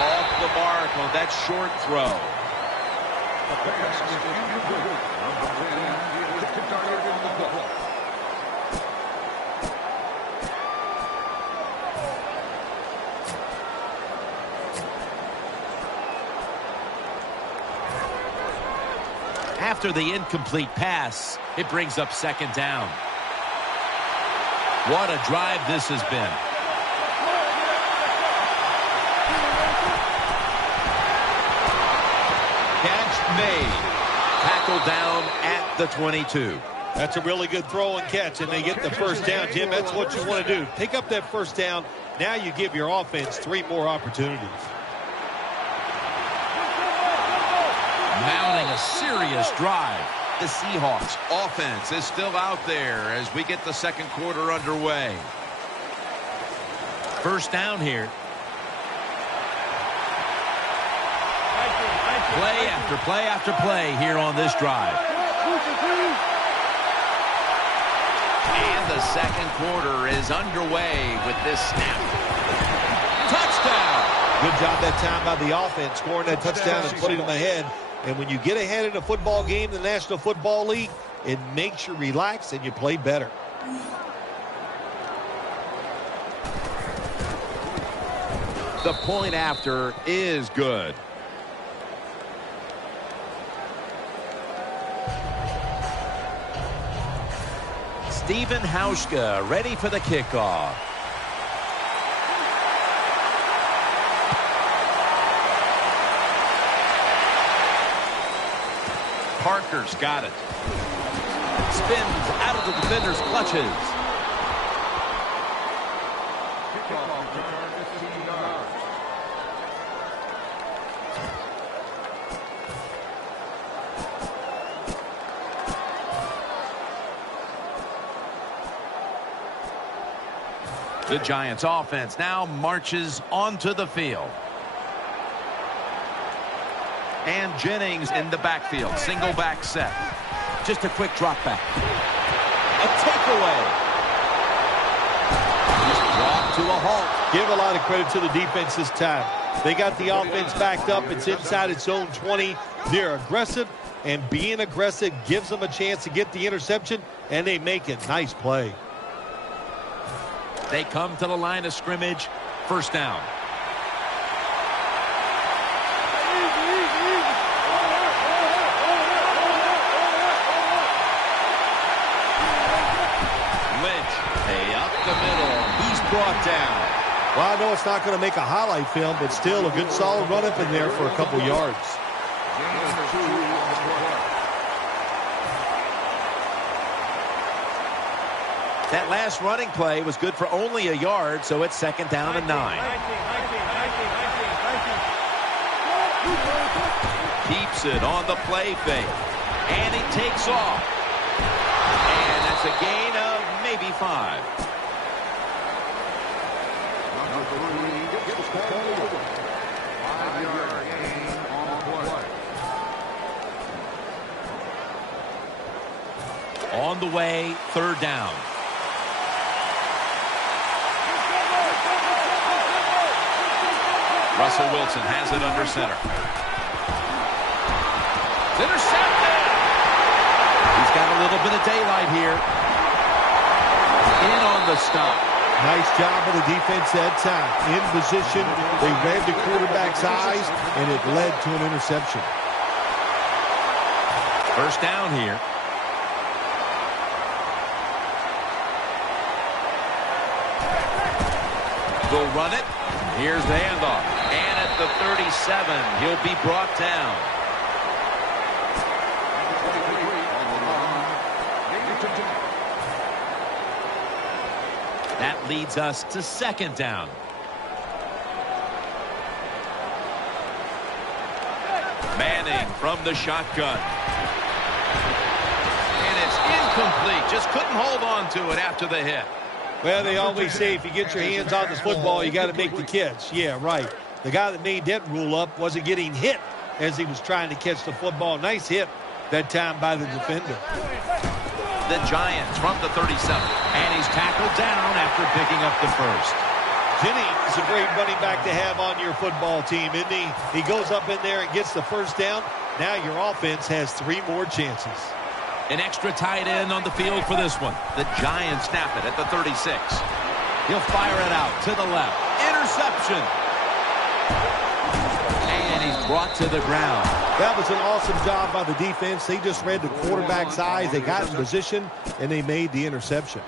off the mark on that short throw. After the incomplete pass, it brings up second down. What a drive this has been. Catch made. Tackle down at the 22. That's a really good throw and catch, and they get the first down, Jim. That's what you want to do. Pick up that first down. Now you give your offense 3 more opportunities. Mounting a serious drive. The Seahawks offense is still out there as we get the second quarter underway. First down here. Play after play after play here on this drive. And the second quarter is underway with this snap. Touchdown! Good job that time by the offense, scoring that touchdown and putting them ahead. And when you get ahead in a football game, the National Football League, it makes you relax and you play better. The point after is good. Stephen Hauschka ready for the kickoff. Parker's got it. Spins out of the defender's clutches. The Giants offense now marches onto the field. And Jennings in the backfield. Single back set. Just a quick drop back. A takeaway. He's brought to a halt. Give a lot of credit to the defense this time. They got the offense backed up. It's inside its own 20. They're aggressive, and being aggressive gives them a chance to get the interception, and they make it. Nice play. They come to the line of scrimmage. First down. Brought down. Well, I know it's not going to make a highlight film, but still a good solid run up in there for a couple yards. That last running play was good for only a yard, so it's second down and 9. Keeps it on the play fake. And he takes off. And that's a gain of maybe 5. On the way, third down. Russell Wilson has it under center. It's intercepted. He's got a little bit of daylight here. In on the stop. Nice job of the defense that time. In position, they read the quarterback's eyes, and it led to an interception. First down here. They'll run it. Here's the handoff. And at the 37, he'll be brought down. That leads us to second down. Manning from the shotgun. And it's incomplete. Just couldn't hold on to it after the hit. Well, they always say if you get your hands on the football, you got to make the catch. Yeah, right. The guy that made that rule up wasn't getting hit as he was trying to catch the football. Nice hit that time by the defender. The Giants from the 37. And he's tackled down after picking up the first. Jennings is a great running back to have on your football team, isn't he? He goes up in there and gets the first down. Now your offense has 3 more chances. An extra tight end on the field for this one. The Giants snap it at the 36. He'll fire it out to the left. Interception. And he's brought to the ground. That was an awesome job by the defense. They just read the quarterback's eyes. They got in position, and they made the interception.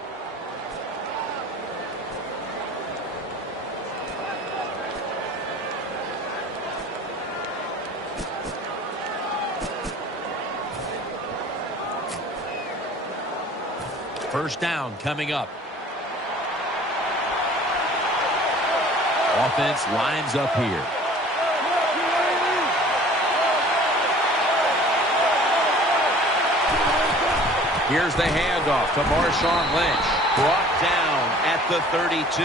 First down coming up. Offense lines up here. Here's the handoff to Marshawn Lynch. Brought down at the 32.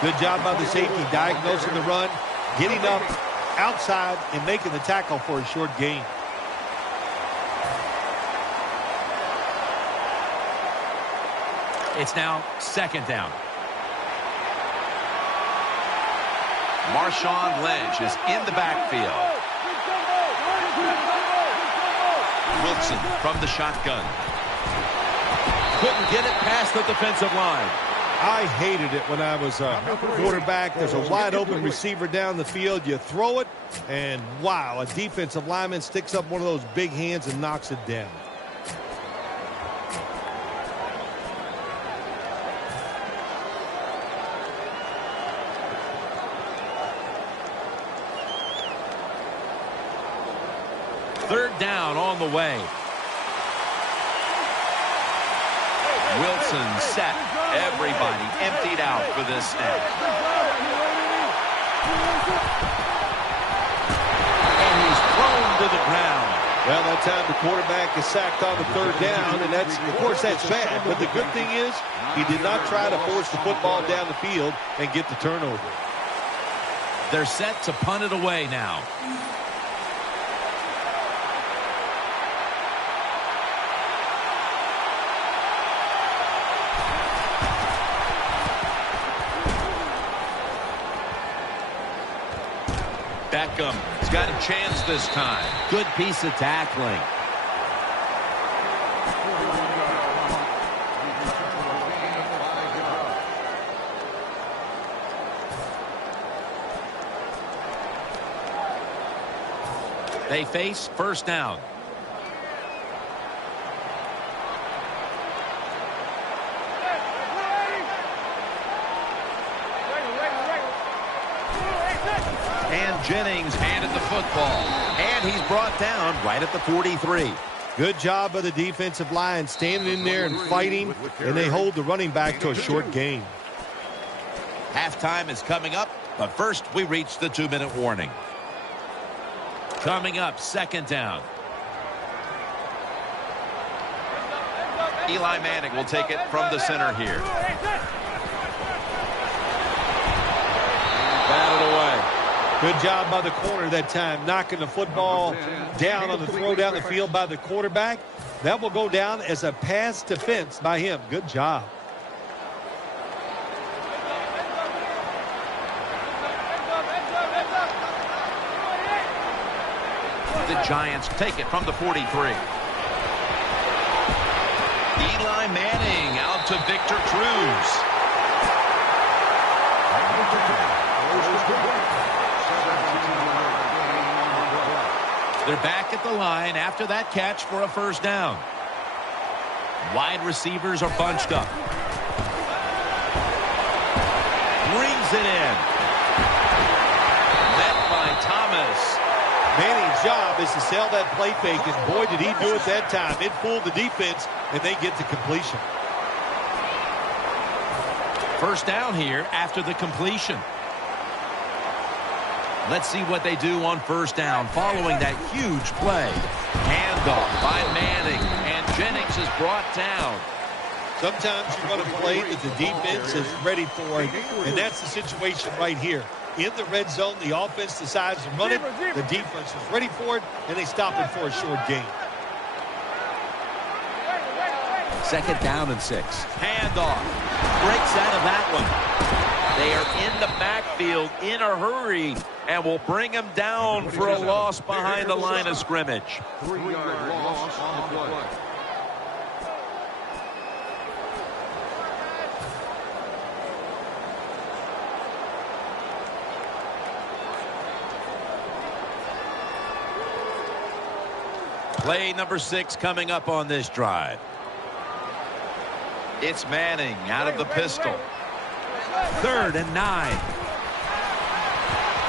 Good job by the safety, diagnosing the run, getting up outside, and making the tackle for a short gain. It's now second down. Marshawn Lynch is in the backfield. Wilson from the shotgun. Couldn't get it past the defensive line. I hated it when I was a quarterback. There's a wide open receiver down the field. You throw it, and wow, a defensive lineman sticks up one of those big hands and knocks it down. Third down on the way. Wilson set. Everybody emptied out for this snap. And he's thrown to the ground. Well, that time the quarterback is sacked on the third down, and that's, of course, that's bad. But the good thing is he did not try to force the football down the field and get the turnover. They're set to punt it away now. Beckham has got a chance this time. Good piece of tackling. They face first down. And Jennings handed the football. And he's brought down right at the 43. Good job by the defensive line, standing in there and fighting, and they hold the running back to a short gain. Halftime is coming up, but first we reach the 2-minute warning. Coming up, second down. Eli Manning will take it from the center here. Batted away. Good job by the corner that time, knocking the football down on the throw down the field by the quarterback. That will go down as a pass defense by him. Good job. The Giants take it from the 43. Eli Manning out to Victor Cruz. They're back at the line after that catch for a first down. Wide receivers are bunched up. Brings it in. Met by Thomas. Manning's job is to sell that play fake, and boy, did he do it that time. It fooled the defense, and they get to completion. First down here after the completion. Let's see what they do on first down following that huge play. Handoff by Manning, and Jennings is brought down. Sometimes you run a play that the defense is ready for, and that's the situation right here. In the red zone, the offense decides to run it, the defense is ready for it, and they stop it for a short gain. Second down and 6. Handoff. Breaks out of that one. They are in the backfield in a hurry and will bring him down for a loss behind the line of scrimmage. 3-yard loss on the play. Play number 6 coming up on this drive. It's Manning out of the pistol. 3rd and 9.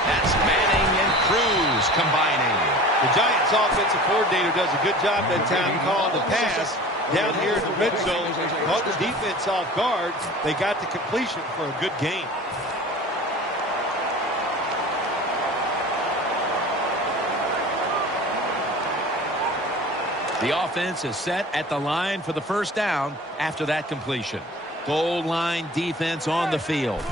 That's Manning and Cruz combining. The Giants offensive coordinator does a good job that time calling the pass down here in the red zone. Caught the defense off guard. They got the completion for a good gain. The offense is set at the line for the first down after that completion. Goal line defense on the field. They're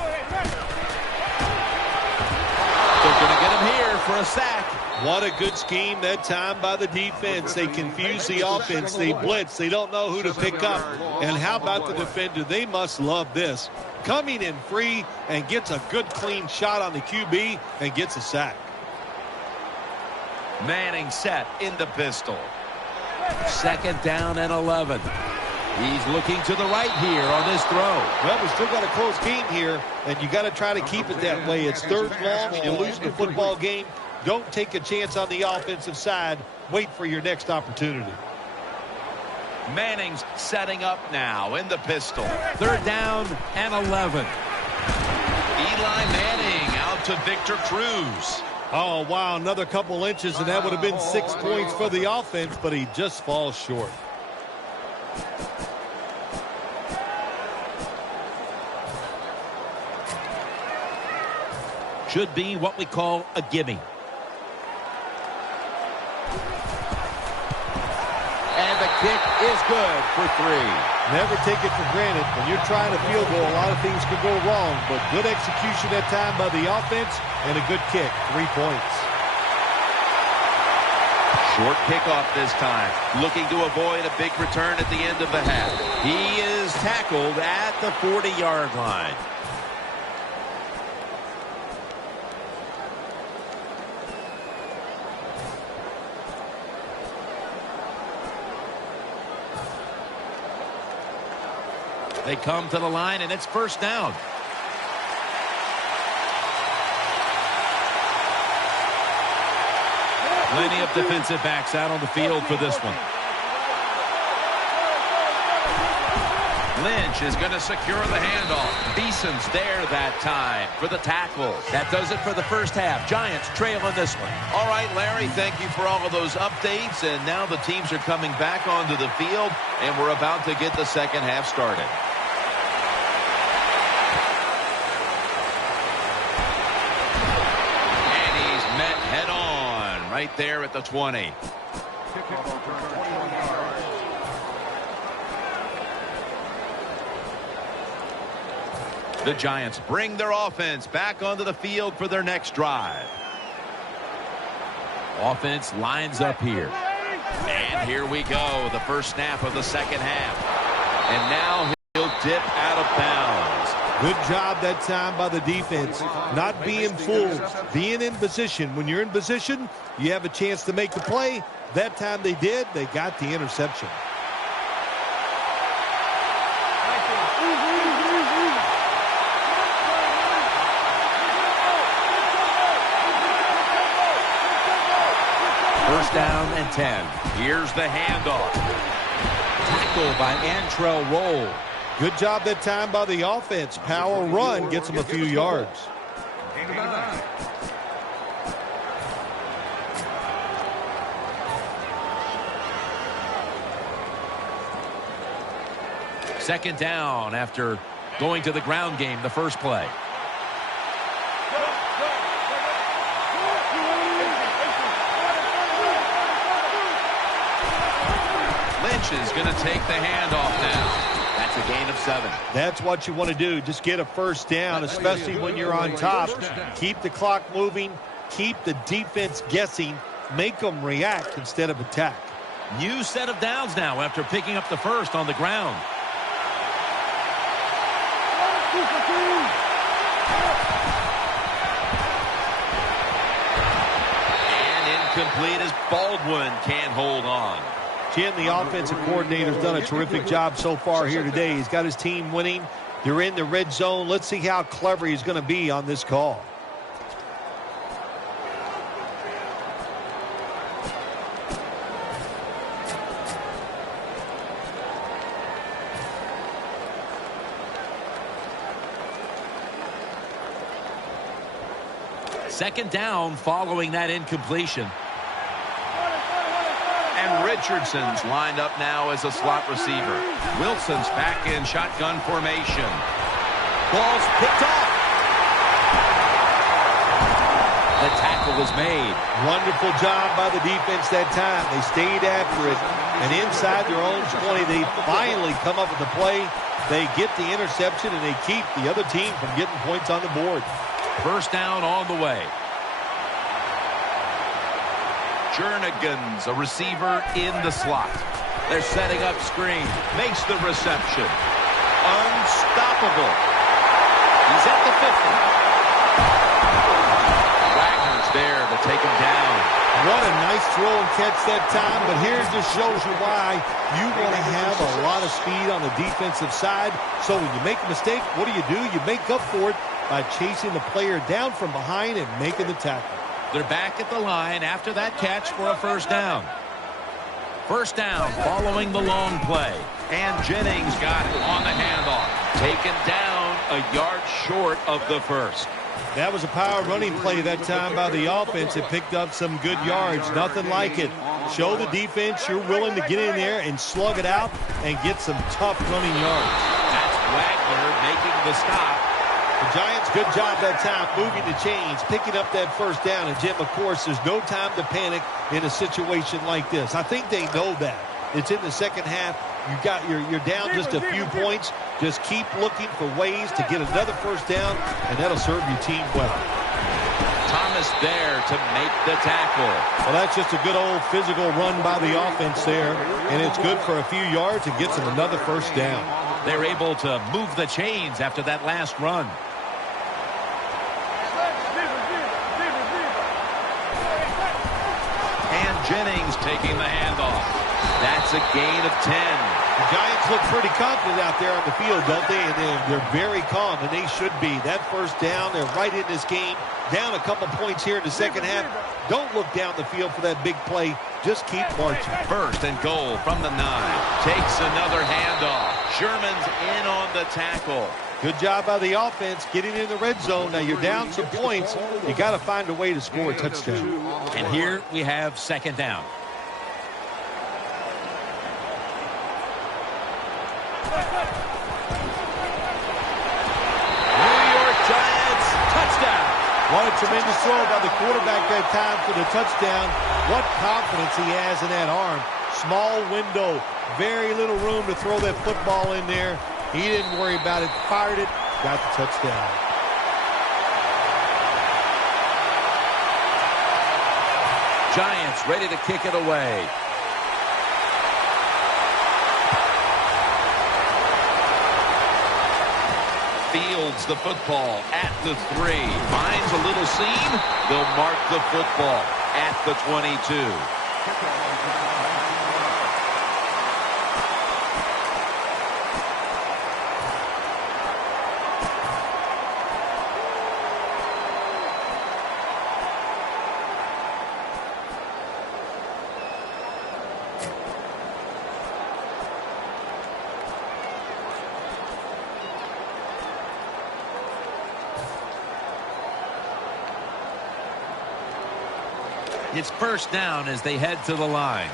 going to get him here for a sack. What a good scheme that time by the defense. They confuse the offense. They blitz. They don't know who to pick up. And how about the defender? They must love this. Coming in free and gets a good clean shot on the QB and gets a sack. Manning set in the pistol. Second down and 11. He's looking to the right here on this throw. Well, we still got a close game here, and you got to try to keep it that way. It's 3rd and long, and you lose the football game. Don't take a chance on the offensive side. Wait for your next opportunity. Manning's setting up now in the pistol. 3rd down and 11. Eli Manning out to Victor Cruz. Oh, wow, another couple inches, and that would have been 6 points for the offense, but he just falls short. Should be what we call a gimme. And the kick is good for 3. Never take it for granted. When you're trying a field goal, a lot of things can go wrong, but good execution that time by the offense and a good kick, 3 points. Short kickoff this time. Looking to avoid a big return at the end of the half. He is tackled at the 40-yard line. They come to the line, and it's first down. Plenty of defensive backs out on the field for this one. Lynch is going to secure the handoff. Beeson's there that time for the tackle. That does it for the first half. Giants trail in this one. All right, Larry, thank you for all of those updates. And now the teams are coming back onto the field, and we're about to get the second half started. Right there at the 20. The Giants bring their offense back onto the field for their next drive. Offense lines up here. And here we go, the first snap of the second half. And now he'll dip out of bounds. Good job that time by the defense. Not being fooled, being in position. When you're in position, you have a chance to make the play. That time they did. They got the interception. First down and 10. Here's the handoff. Tackle by Antrell Roll. Good job that time by the offense. Power run gets them a few yards. Second down after going to the ground game the first play. Lynch is going to take the handoff now. That's a gain of 7. That's what you want to do. Just get a first down, especially when you're on top. Keep the clock moving. Keep the defense guessing. Make them react instead of attack. New set of downs now after picking up the first on the ground. And incomplete as Baldwin can't hold on. Jim, the offensive coordinator's done a terrific job so far here today. He's got his team winning. They're in the red zone. Let's see how clever he's going to be on this call. Second down following that incompletion. And Richardson's lined up now as a slot receiver. Wilson's back in shotgun formation. Ball's picked off. The tackle was made. Wonderful job by the defense that time. They stayed after it. And inside their own 20, they finally come up with the play. They get the interception, and they keep the other team from getting points on the board. First down on the way. Jernigan's a receiver in the slot. They're setting up screen. Makes the reception. Unstoppable. He's at the 50. Wagner's there to take him down. What a nice throw and catch that time, but here just shows you why you want to have a lot of speed on the defensive side. So when you make a mistake, what do? You make up for it by chasing the player down from behind and making the tackle. They're back at the line after that catch for a first down. First down following the long play. And Jennings got it on the handoff. Taken down a yard short of the first. That was a power running play that time by the offense. It picked up some good yards. Nothing like it. Show the defense you're willing to get in there and slug it out and get some tough running yards. That's Wagner making the stop. The Giants, good job that time, moving the chains, picking up that first down. And, Jim, of course, there's no time to panic in a situation like this. I think they know that. It's in the second half. You're down just a few points. Just keep looking for ways to get another first down, and that'll serve your team well. Thomas there to make the tackle. Well, that's just a good old physical run by the offense there, and it's good for a few yards and gets them another first down. They're able to move the chains after that last run. And Jennings taking the handoff. That's a gain of 10. The Giants look pretty confident out there on the field, don't they? And they're very calm, and they should be. That first down, they're right in this game. Down a couple points here in the second half. Don't look down the field for that big play. Just keep marching. First and goal from the 9. Takes another handoff. Sherman's in on the tackle. Good job by the offense getting in the red zone. Now you're down some points. You got to find a way to score a touchdown. And here we have second down. New York Giants touchdown. What a tremendous throw by the quarterback that time for the touchdown. What confidence he has in that arm. Small window, very little room to throw that football in there. He didn't worry about it, fired it, got the touchdown. Giants ready to kick it away. Fields the football at the 3. Finds a little seam. They'll mark the football at the 22. It's first down as they head to the line.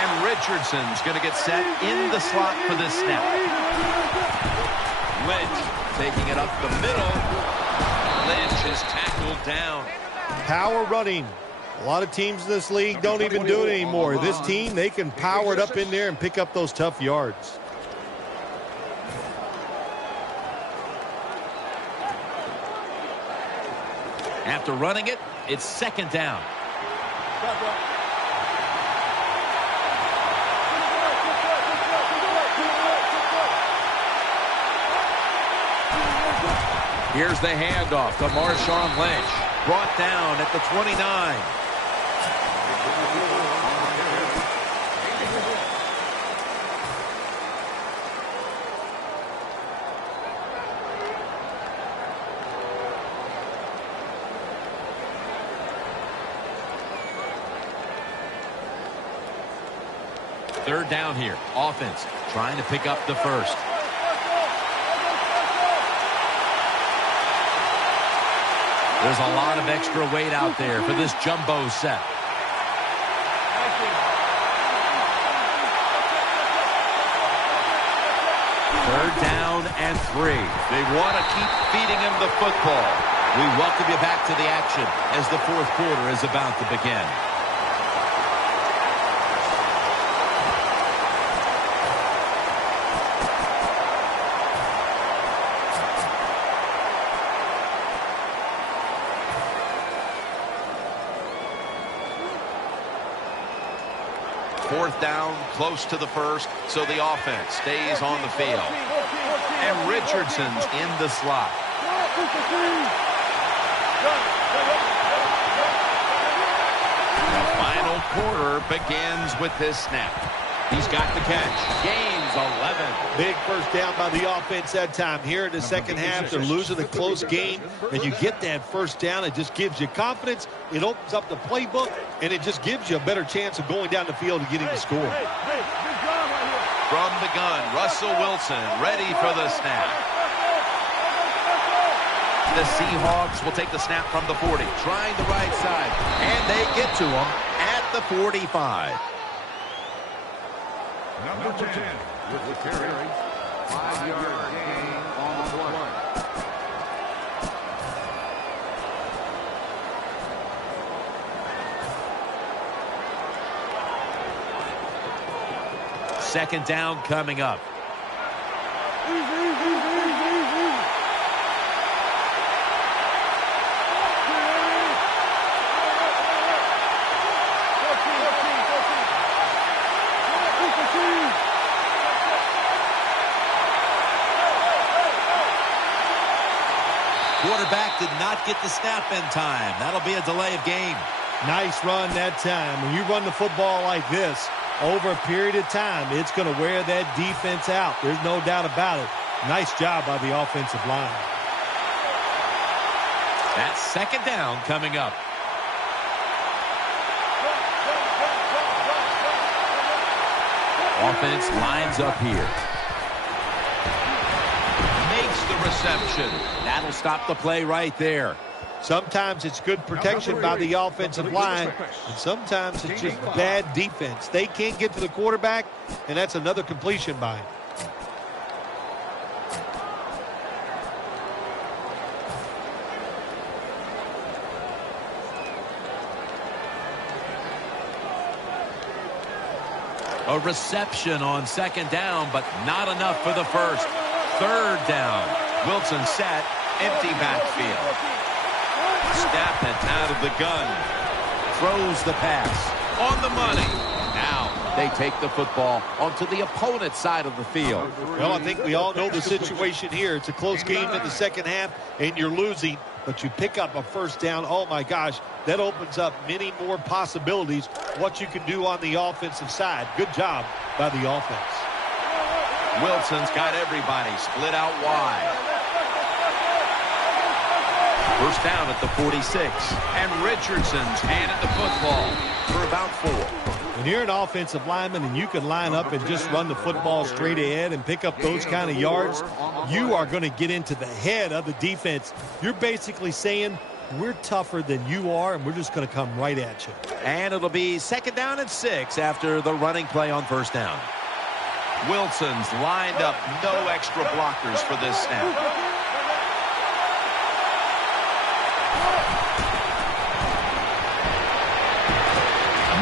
And Richardson's going to get set in the slot for this snap. Lynch taking it up the middle. Lynch is tackled down. Power running. A lot of teams in this league don't even do it anymore. This team, they can power it up in there and pick up those tough yards. After running it, it's second down. Here's the handoff to Marshawn Lynch. Brought down at the 29. Third down here. Offense trying to pick up the first. There's a lot of extra weight out there for this jumbo set. Third down and 3. They want to keep feeding him the football. We welcome you back to the action as the fourth quarter is about to begin. Fourth down, close to the first, so the offense stays on the field. And Richardson's in the slot. The final quarter begins with this snap. He's got the catch. Gains 11. Big first down by the offense that time. Here in the second half, they're losing a close game, and you get that first down. It just gives you confidence. It opens up the playbook, and it just gives you a better chance of going down the field and getting the score. From the gun, Russell Wilson ready for the snap. The Seahawks will take the snap from the 40, trying the right side, and they get to him at the 45. Number 10 with the carry. 5-yard gain on the play. Second down coming up. Quarterback did not get the snap in time. That'll be a delay of game. Nice run that time. When you run the football like this, over a period of time, it's going to wear that defense out. There's no doubt about it. Nice job by the offensive line. That's second down coming up. Offense lines up here. Makes the reception. That'll stop the play right there. Sometimes it's good protection by the offensive line, and sometimes it's just bad defense. They can't get to the quarterback, and that's another completion by him. A reception on second down, but not enough for the first. Third down. Wilson set, empty backfield. Snap it out of the gun. Throws the pass. On the money. Now they take the football onto the opponent's side of the field. Well, I think we all know the situation here. It's a close game in the second half, and you're losing, but you pick up a first down. Oh, my gosh, that opens up many more possibilities what you can do on the offensive side. Good job by the offense. Wilson's got everybody split out wide. First down at the 46. And Richardson's handed the football for about 4. When you're an offensive lineman and you can line up and just run the football straight ahead and pick up those kind of yards, you are going to get into the head of the defense. You're basically saying, we're tougher than you are, and we're just going to come right at you. And it'll be 2nd down and 6 after the running play on 1st down. Wilson's lined up, no extra blockers for this snap.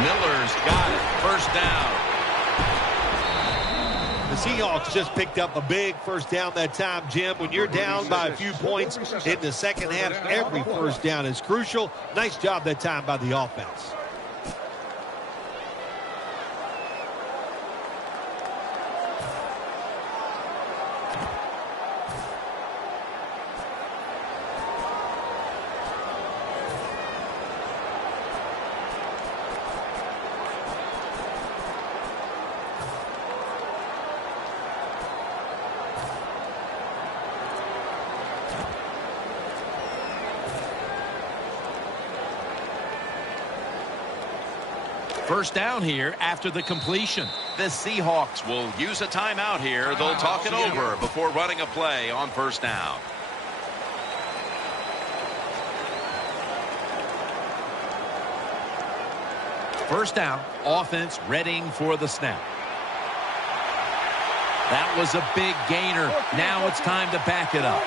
Miller's got it. 1st down. The Seahawks just picked up a big 1st down that time, Jim. When you're down by a few points in the 2nd half, every 1st down is crucial. Nice job that time by the offense. First down here after the completion. The Seahawks will use a timeout here. They'll talk it over before running a play on 1st down. First down, offense readying for the snap. That was a big gainer. Now it's time to back it up.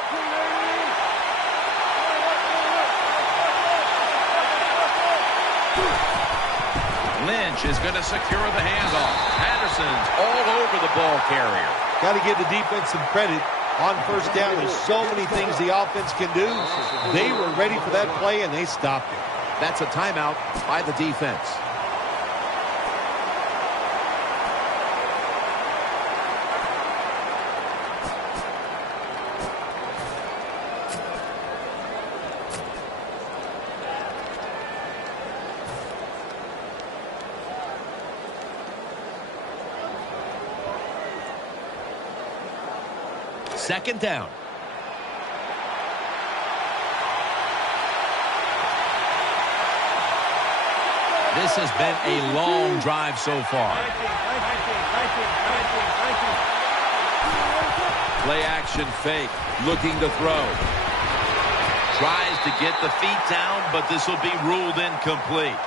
Lynch is going to secure the handoff. Patterson's all over the ball carrier. Got to give the defense some credit on 1st down. There's so many things the offense can do. They were ready for that play, and they stopped it. That's a timeout by the defense. Second down. This has been a long drive so far. Play action fake, looking to throw. Tries to get the feet down, but this will be ruled incomplete.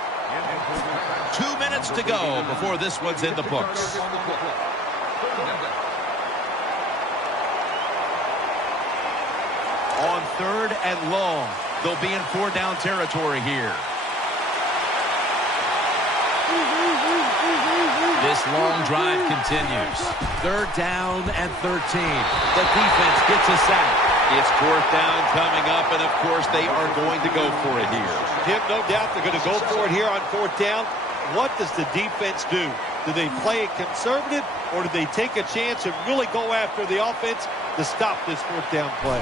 2 minutes to go before this one's in the books. On 3rd and long, they'll be in 4-down territory here. This long drive continues. 3rd down and 13. The defense gets a sack. It's 4th down coming up, and of course they are going to go for it here. Jim, no doubt they're going to go for it here on 4th down. What does the defense do? Do they play it conservative, or do they take a chance and really go after the offense to stop this 4th down play?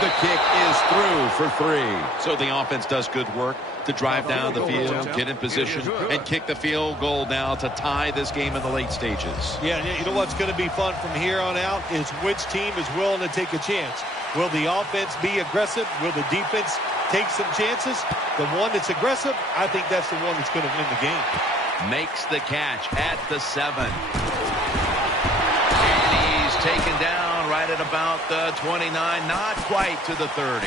The kick is through for 3. So the offense does good work to drive down the field, get in position, and kick the field goal now to tie this game in the late stages. Yeah, you know what's going to be fun from here on out is which team is willing to take a chance. Will the offense be aggressive? Will the defense take some chances? The one that's aggressive, I think that's the one that's going to win the game. Makes the catch at the 7. And he's taken down right at about the 29, not quite to the 30.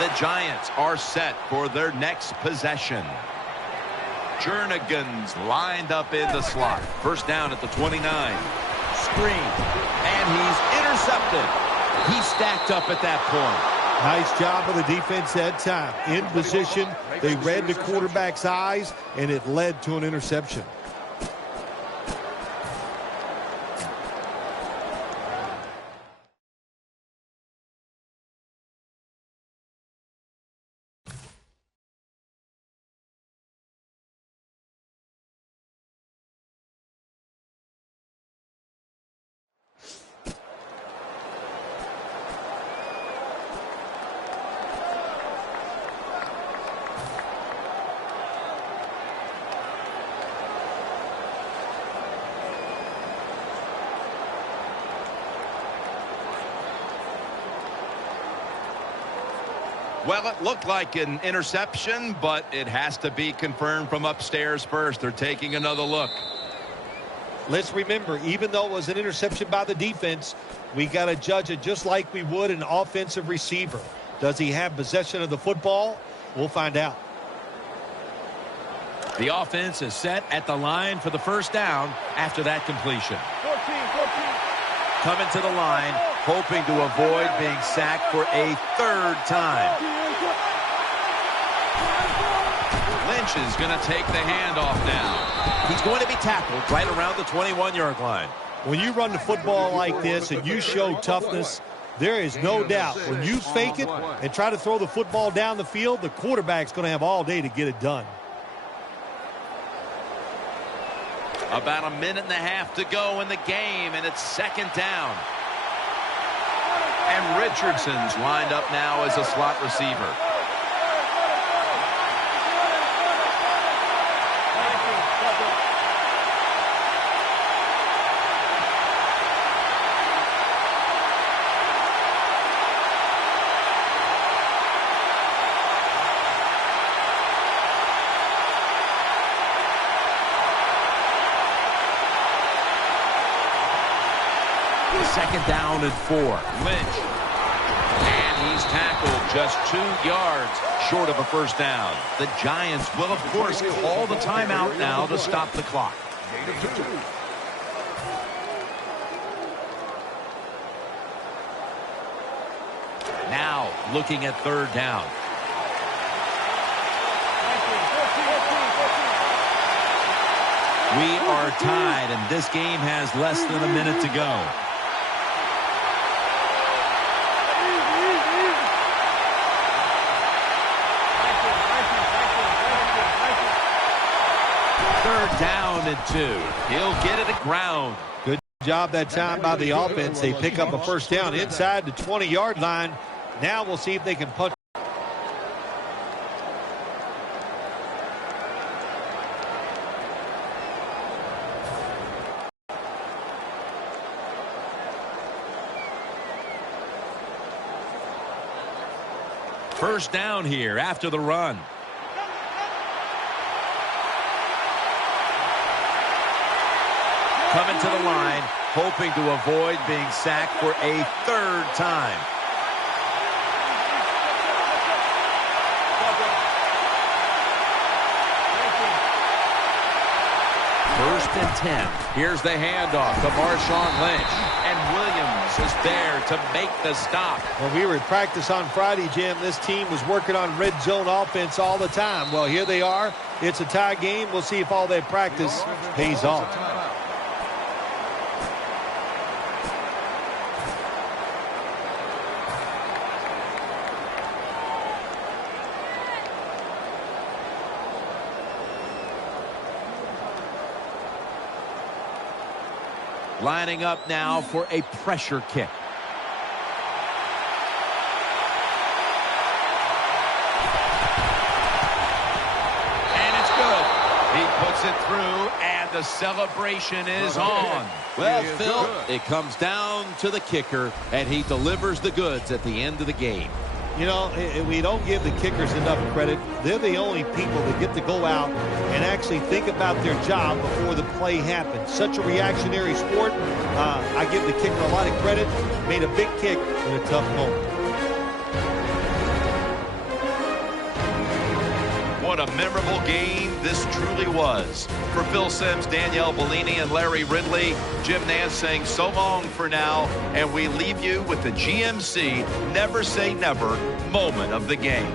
The Giants are set for their next possession. Jernigan's lined up in the slot. 1st down at the 29. Screen. And he's intercepted. He stacked up at that point. Nice job of the defense that time. In position, they read the quarterback's eyes, and it led to an interception. Well, it looked like an interception, but it has to be confirmed from upstairs first. They're taking another look. let's remember, even though it was an interception by the defense, we got to judge it just like we would an offensive receiver. Does he have possession of the football? We'll find out. The offense is set at the line for the first down after that completion. 14. Coming to the line, hoping to avoid being sacked for a third time. Lynch is going to take the handoff now. He's going to be tackled right around the 21-yard line. When you run the football like this and you show toughness, there is no doubt when you fake it and try to throw the football down the field, the quarterback's going to have all day to get it done. About a minute and a half to go in the game, and it's second down. And Richardson's lined up now as a slot receiver. Second down and 4. Lynch. And he's tackled just 2 yards short of a first down. The Giants will, of course, call the timeout now to stop the clock. Now looking at third down. We are tied, and this game has less than a minute to go. Third down and 2. He'll get it at ground. Good job that time by the offense. They pick up a first down inside the 20-yard line. Now we'll see if they can punch. First down here after the run. Coming to the line, hoping to avoid being sacked for a third time. First and 10. Here's the handoff to Marshawn Lynch. And Williams is there to make the stop. When we were at practice on Friday, Jim, this team was working on red zone offense all the time. Well, here they are. It's a tie game. We'll see if all that practice pays off. Lining up now for a pressure kick. And it's good. He puts it through, and the celebration is on. Well, Phil, it comes down to the kicker, and he delivers the goods at the end of the game. You know, we don't give the kickers enough credit. They're the only people that get to go out and actually think about their job before the play happens. Such a reactionary sport. I give the kicker a lot of credit. Made a big kick in a tough moment. What a memorable game this truly was. For Phil Simms, Danielle Bellini, and Larry Ridley, Jim Nance saying so long for now, and we leave you with the GMC Never Say Never moment of the game.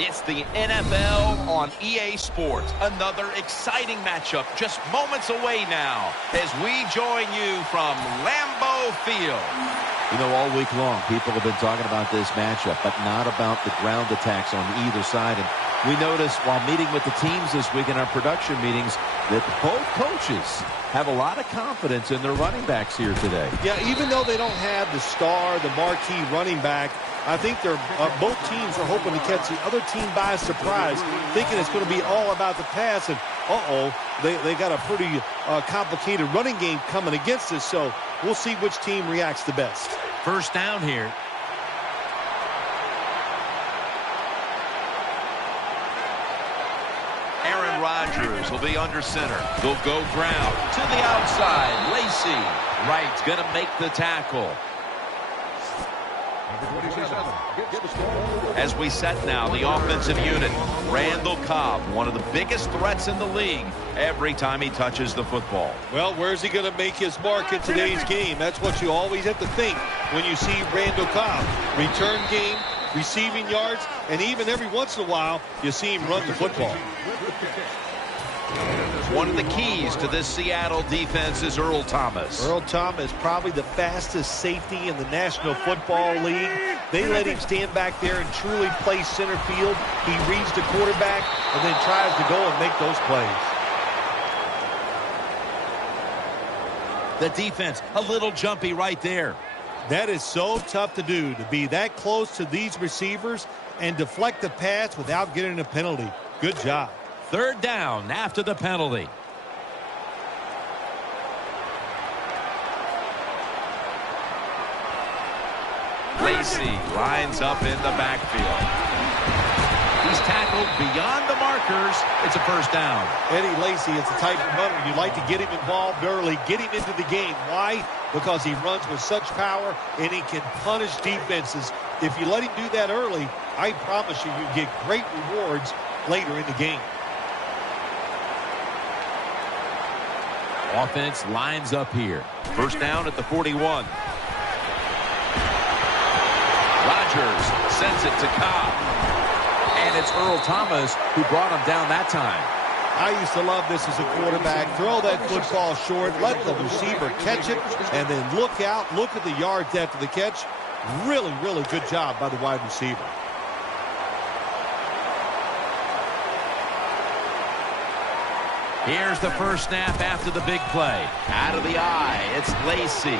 It's the NFL on EA Sports. Another exciting matchup just moments away now as we join you from Lambeau Field. You know, all week long, people have been talking about this matchup, but not about the ground attacks on either side. And we noticed while meeting with the teams this week in our production meetings that both coaches have a lot of confidence in their running backs here today. Yeah, even though they don't have the star, the marquee running back, I think they're both teams are hoping to catch the other team by surprise, thinking it's going to be all about the pass. And, they got a pretty complicated running game coming against us, so we'll see which team reacts the best. First down here. Aaron Rodgers will be under center. They'll go ground to the outside. Lacy. Wright's going to make the tackle. As we set now, the offensive unit, Randall Cobb, one of the biggest threats in the league every time he touches the football. Well, where's he going to make his mark in today's game? That's what you always have to think when you see Randall Cobb. Return game, receiving yards, and even every once in a while, you see him run the football. One of the keys to this Seattle defense is Earl Thomas. Earl Thomas, probably the fastest safety in the National Football League. They let him stand back there and truly play center field. He reads the quarterback and then tries to go and make those plays. The defense, a little jumpy right there. That is so tough to do, to be that close to these receivers and deflect the pass without getting a penalty. Good job. Third down after the penalty. Lacy lines up in the backfield. He's tackled beyond the markers. It's a first down. Eddie Lacy is the type of runner you'd like to get him involved early, get him into the game. Why? Because he runs with such power and he can punish defenses. If you let him do that early, I promise you, you get great rewards later in the game. Offense lines up here. First down at the 41. Rodgers sends it to Cobb. And it's Earl Thomas who brought him down that time. I used to love this as a quarterback. Throw that football short, let the receiver catch it, and then look out, look at the yards after the catch. Really, really good job by the wide receiver. Here's the first snap after the big play. Out of the eye, it's Lacy.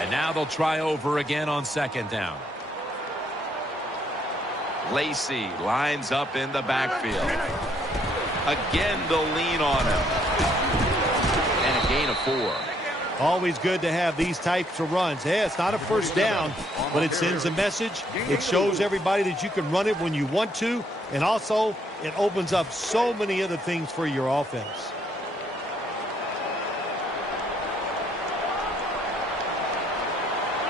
And now they'll try over again on second down. Lacy lines up in the backfield. Again, they'll lean on him. And a gain of 4. Always good to have these types of runs. Yeah, it's not a first down, but it sends a message. It shows everybody that you can run it when you want to, and also it opens up so many other things for your offense.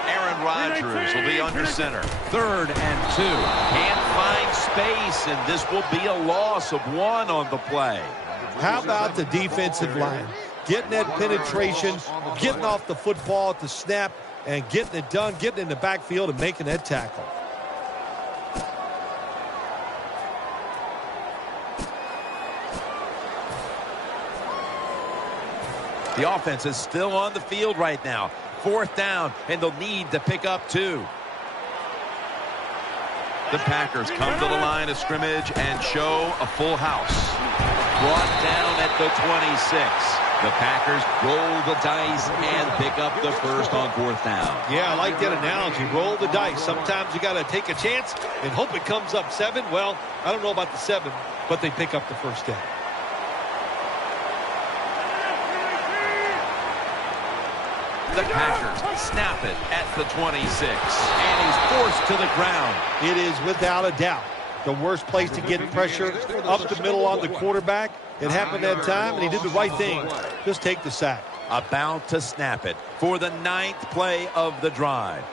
Aaron Rodgers will be under center. Third and 2. Can't find space, and this will be a loss of 1 on the play. How about the defensive line? Getting that penetration, getting off the football at the snap, and getting it done, getting in the backfield and making that tackle. The offense is still on the field right now. Fourth down, and they'll need to pick up 2. The Packers come to the line of scrimmage and show a full house. Brought down at the 26. The Packers roll the dice and pick up the first on fourth down. Yeah, I like that analogy. Roll the dice. Sometimes you got to take a chance and hope it comes up 7. Well, I don't know about the 7, but they pick up the first down. The Packers snap it at the 26. And he's forced to the ground. It is without a doubt the worst place to get pressure up the middle on the quarterback. It happened that time, and he did the right thing. Just take the sack. About to snap it for the 9th play of the drive.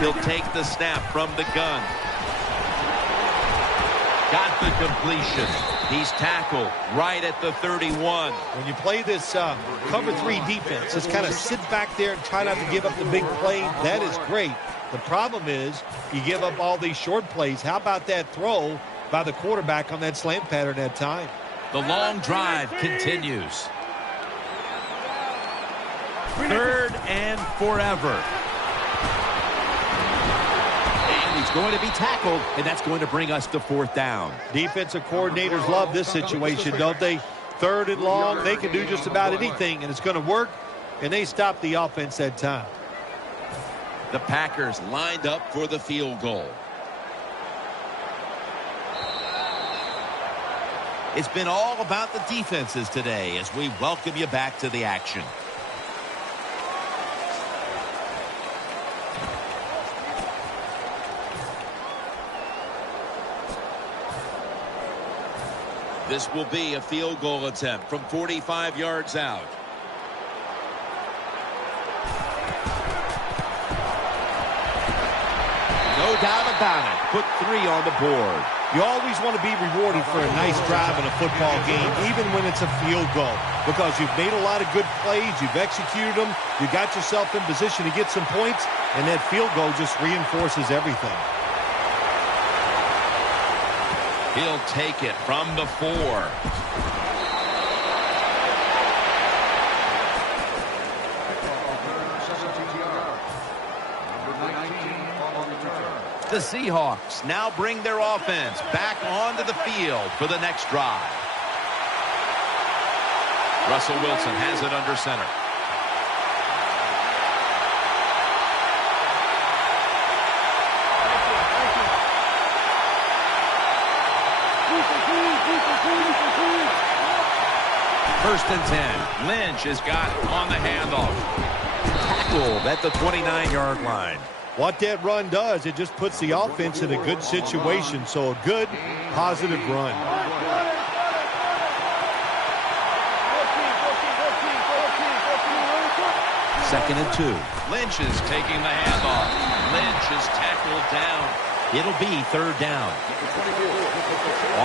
He'll take the snap from the gun. Got the completion. He's tackled right at the 31. When you play this cover 3 defense, just kind of sit back there and try not to give up the big play. That is great. The problem is you give up all these short plays. How about that throw by the quarterback on that slant pattern that time? The long drive continues. 3rd and forever. And he's going to be tackled, and that's going to bring us to 4th down. Defensive coordinators love this situation, don't they? 3rd and long, they can do just about anything, and it's going to work, and they stop the offense that time. The Packers lined up for the field goal. It's been all about the defenses today as we welcome you back to the action. This will be a field goal attempt from 45 yards out. No doubt about it. Put 3 on the board. You always want to be rewarded for a nice drive in a football game, even when it's a field goal, because you've made a lot of good plays, you've executed them, you got yourself in position to get some points, and that field goal just reinforces everything. He'll take it from the 4. The Seahawks now bring their offense back onto the field for the next drive. Russell Wilson has it under center. First and 10. Lynch has got it on the handoff. Tackled at the 29-yard line. What that run does, it just puts the offense in a good situation. So a good, positive run. Second and 2. Lynch is taking the handoff. Lynch is tackled down. It'll be 3rd down.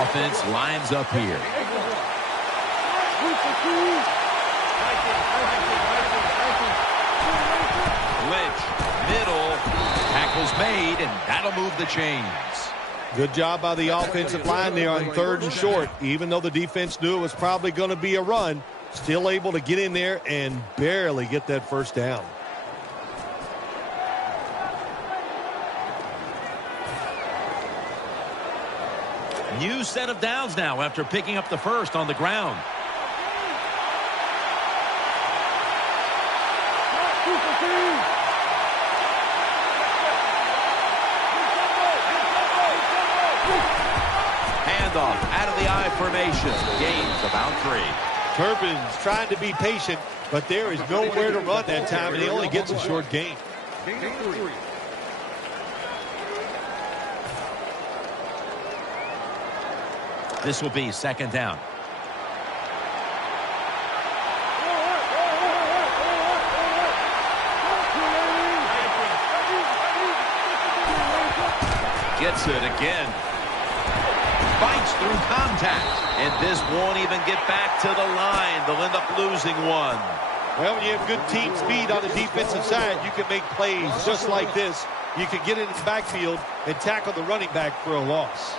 Offense lines up here. Lynch, middle, tackle's made, and that'll move the chains. Good job by the offensive line there on 3rd and short. Even though the defense knew it was probably going to be a run, still able to get in there and barely get that first down. New set of downs now after picking up the first on the ground. Handoff out of the I formation. Gains about 3. Turbin's trying to be patient, but there is nowhere to run that time, and he only gets a short gain. This will be 2nd down. Gets it again. Fights through contact. And this won't even get back to the line. They'll end up losing 1. Well, when you have good team speed on the defensive side, you can make plays just like this. You can get in the backfield and tackle the running back for a loss.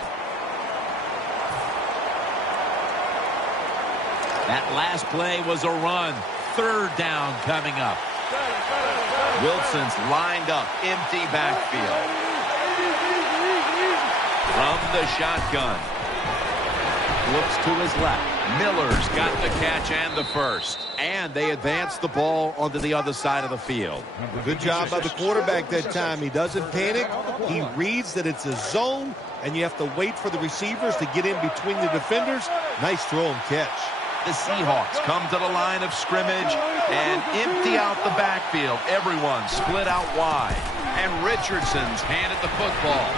That last play was a run. 3rd down coming up. Wilson's lined up. Empty backfield. From the shotgun. Looks to his left. Miller's got the catch and the first. And they advance the ball onto the other side of the field. Good job by the quarterback that time. He doesn't panic. He reads that it's a zone, and you have to wait for the receivers to get in between the defenders. Nice throw and catch. The Seahawks come to the line of scrimmage and empty out the backfield. Everyone split out wide. And Richardson's handed the football.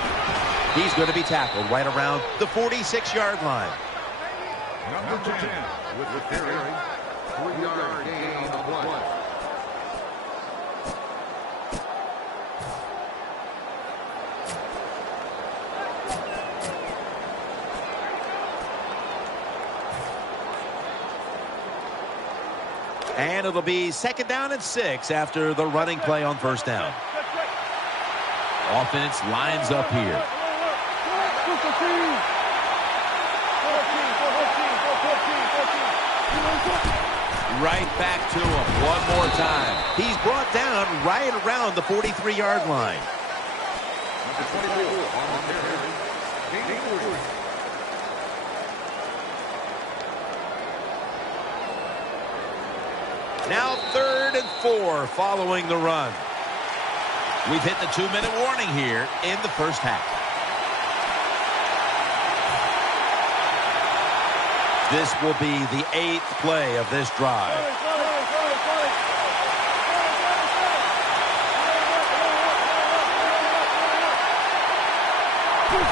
He's going to be tackled right around the 46-yard line. Number 10 with the carry. 3-yard gain on the play. And it'll be 2nd down and 6 after the running play on 1st down. Offense lines up here. Right back to him one more time. He's brought down right around the 43-yard line. Now 3rd and 4 following the run. We've hit the 2-minute warning here in the first half. This will be the 8th play of this drive.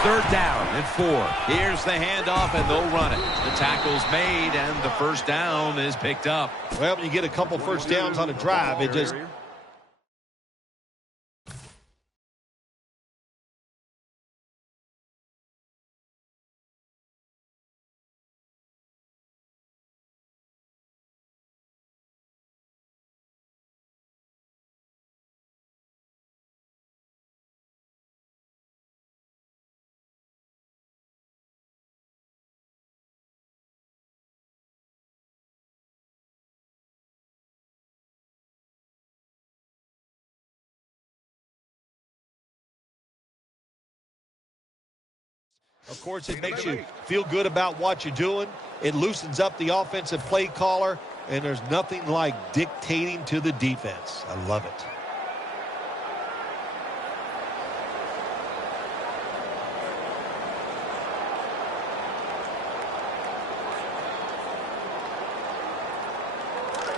3rd down and 4. Here's the handoff, and they'll run it. The tackle's made, and the 1st down is picked up. Well, when you get a couple 1st downs on a drive, it just... Of course, it makes you feel good about what you're doing. It loosens up the offensive play caller, and there's nothing like dictating to the defense. I love it.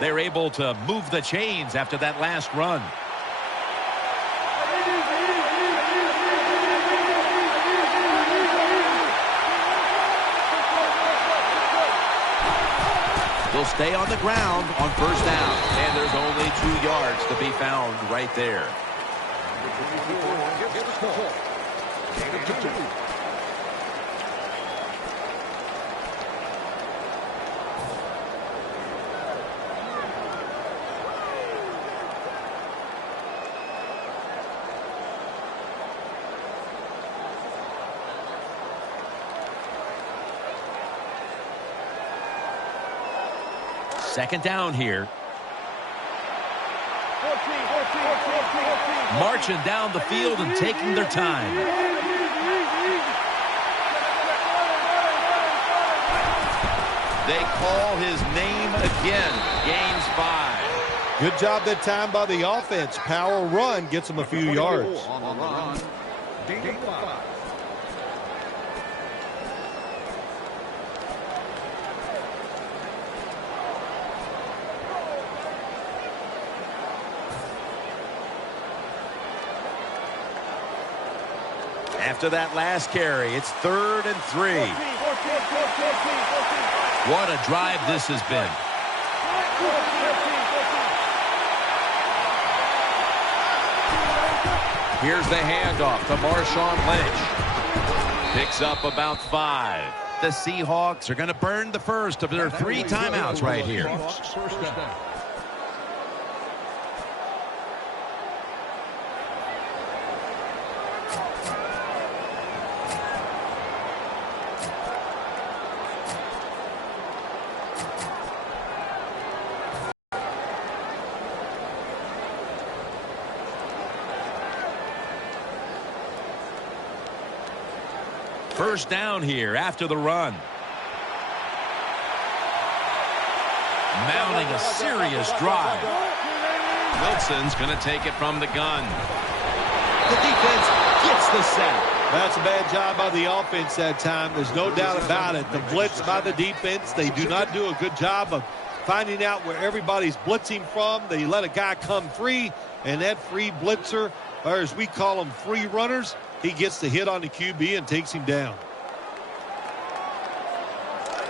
They're able to move the chains after that last run. They'll stay on the ground on 1st down, and there's only 2 yards to be found right there. Second down here. Marching down the field and taking their time. They call his name again. Gains 5. Good job that time by the offense. Power run gets them a few yards. On the run, gain 5. After that last carry, it's 3rd and 3. What a drive this has been. Here's the handoff to Marshawn Lynch. Picks up about 5. The Seahawks are going to burn the first of their 3 timeouts right here. First down here after the run. Mounting a serious drive. Wilson's going to take it from the gun. The defense gets the sack. That's a bad job by the offense that time. There's no doubt about it. The blitz by the defense, they do not do a good job of finding out where everybody's blitzing from. They let a guy come free, and that free blitzer, or as we call them, free runners, he gets the hit on the QB and takes him down.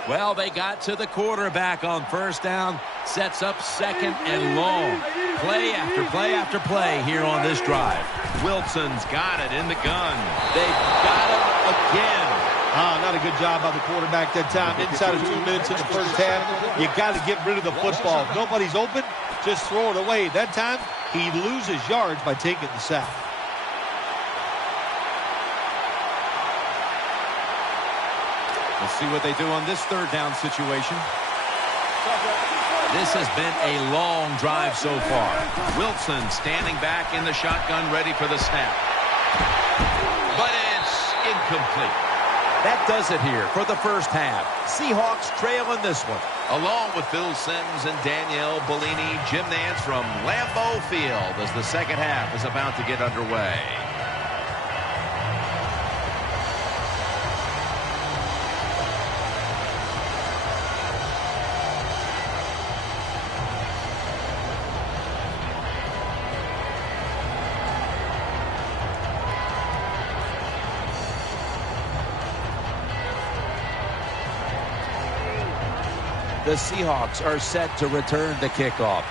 Well, they got to the quarterback on 1st down. Sets up 2nd and long. Play after play after play here on this drive. Wilson's got it in the gun. They've got him again. Not a good job by the quarterback that time. Inside of 2 minutes in the first half, you got to get rid of the football. If nobody's open, just throw it away. That time, he loses yards by taking the sack. Let's see what they do on this third down situation. This has been a long drive so far. Wilson standing back in the shotgun, ready for the snap. But it's incomplete. That does it here for the first half. Seahawks trail in this one. Along with Phil Simms and Danielle Bellini, Jim Nance from Lambeau Field as the second half is about to get underway. The Seahawks are set to return the kickoff.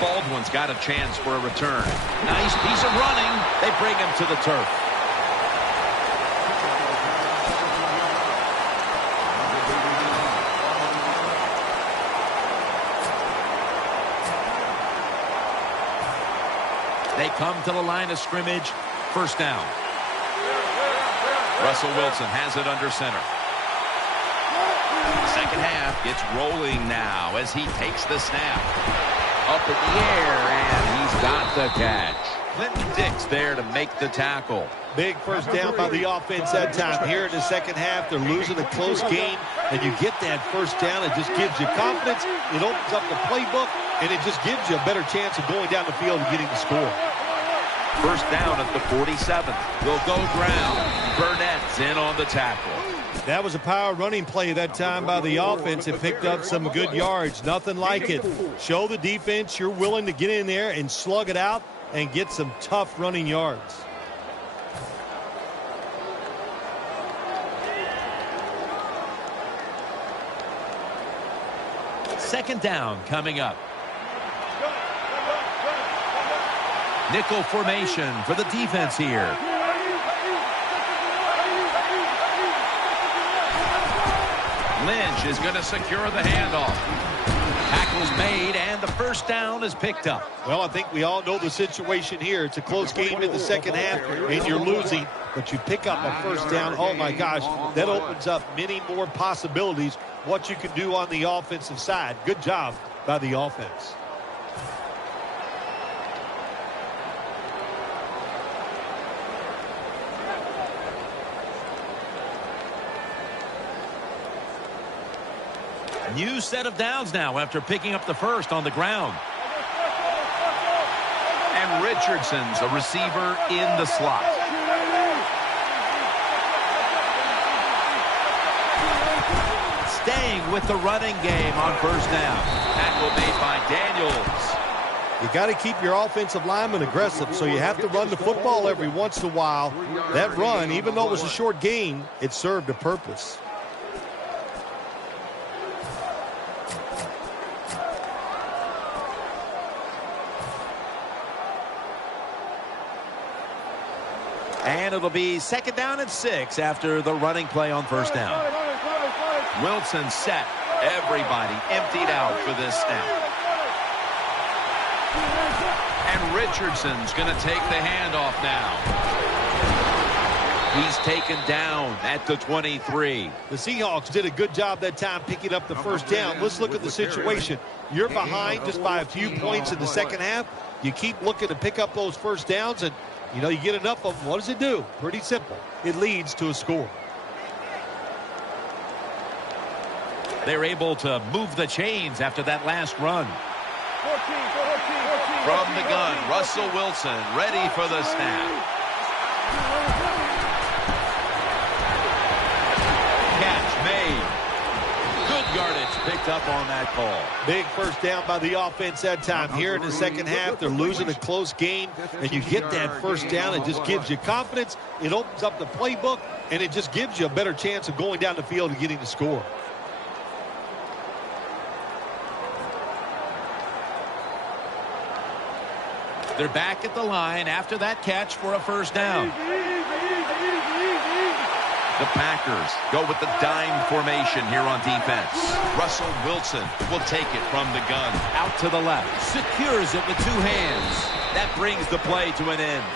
Baldwin's got a chance for a return. Nice piece of running. They bring him to the turf. They come to the line of scrimmage. First down. Russell Wilson has it under center. Second half gets rolling now as he takes the snap. Up in the air, and he's got the catch. Clinton Dix there to make the tackle. Big first down by the offense that time. Here in the second half, they're losing a close game, and you get that first down. It just gives you confidence. It opens up the playbook, and it just gives you a better chance of going down the field and getting the score. First down at the 47. Will go ground. Burnett's in on the tackle. That was a power running play that time by the offense. It picked up some good yards. Nothing like it. Show the defense you're willing to get in there and slug it out and get some tough running yards. Second down coming up. Nickel formation for the defense here. Lynch is going to secure the handoff. Tackle's made, and the first down is picked up. Well, I think we all know the situation here. It's a close game in the second half, and you're losing, but you pick up a first down. Oh, my gosh, that opens up many more possibilities what you can do on the offensive side. Good job by the offense. New set of downs now after picking up the first on the ground. And Richardson's a receiver in the slot. Staying with the running game on first down. Tackle made by Daniels. You got to keep your offensive lineman aggressive, so you have to run the football every once in a while. That run, even though it was a short gain, it served a purpose. And it'll be second down and 6 after the running play on first down. Wilson set. Everybody emptied out for this snap. And Richardson's going to take the handoff now. He's taken down at the 23. The Seahawks did a good job that time picking up the first down. Let's look at the situation. You're behind just by a few points in the second half. You keep looking to pick up those first downs, and you know, you get enough of them. What does it do? Pretty simple. It leads to a score. They're able to move the chains after that last run. From the gun, Russell Wilson ready for the snap. Catch made. Good yardage picked up on that call. Big first down by the offense that time. Here in the second half, they're losing a close game, and you get that first down. It just gives you confidence. It opens up the playbook, and it just gives you a better chance of going down the field and getting the score. They're back at the line after that catch for a first down. The Packers go with the dime formation here on defense. Russell Wilson will take it from the gun. Out to the left. Secures it with two hands. That brings the play to an end.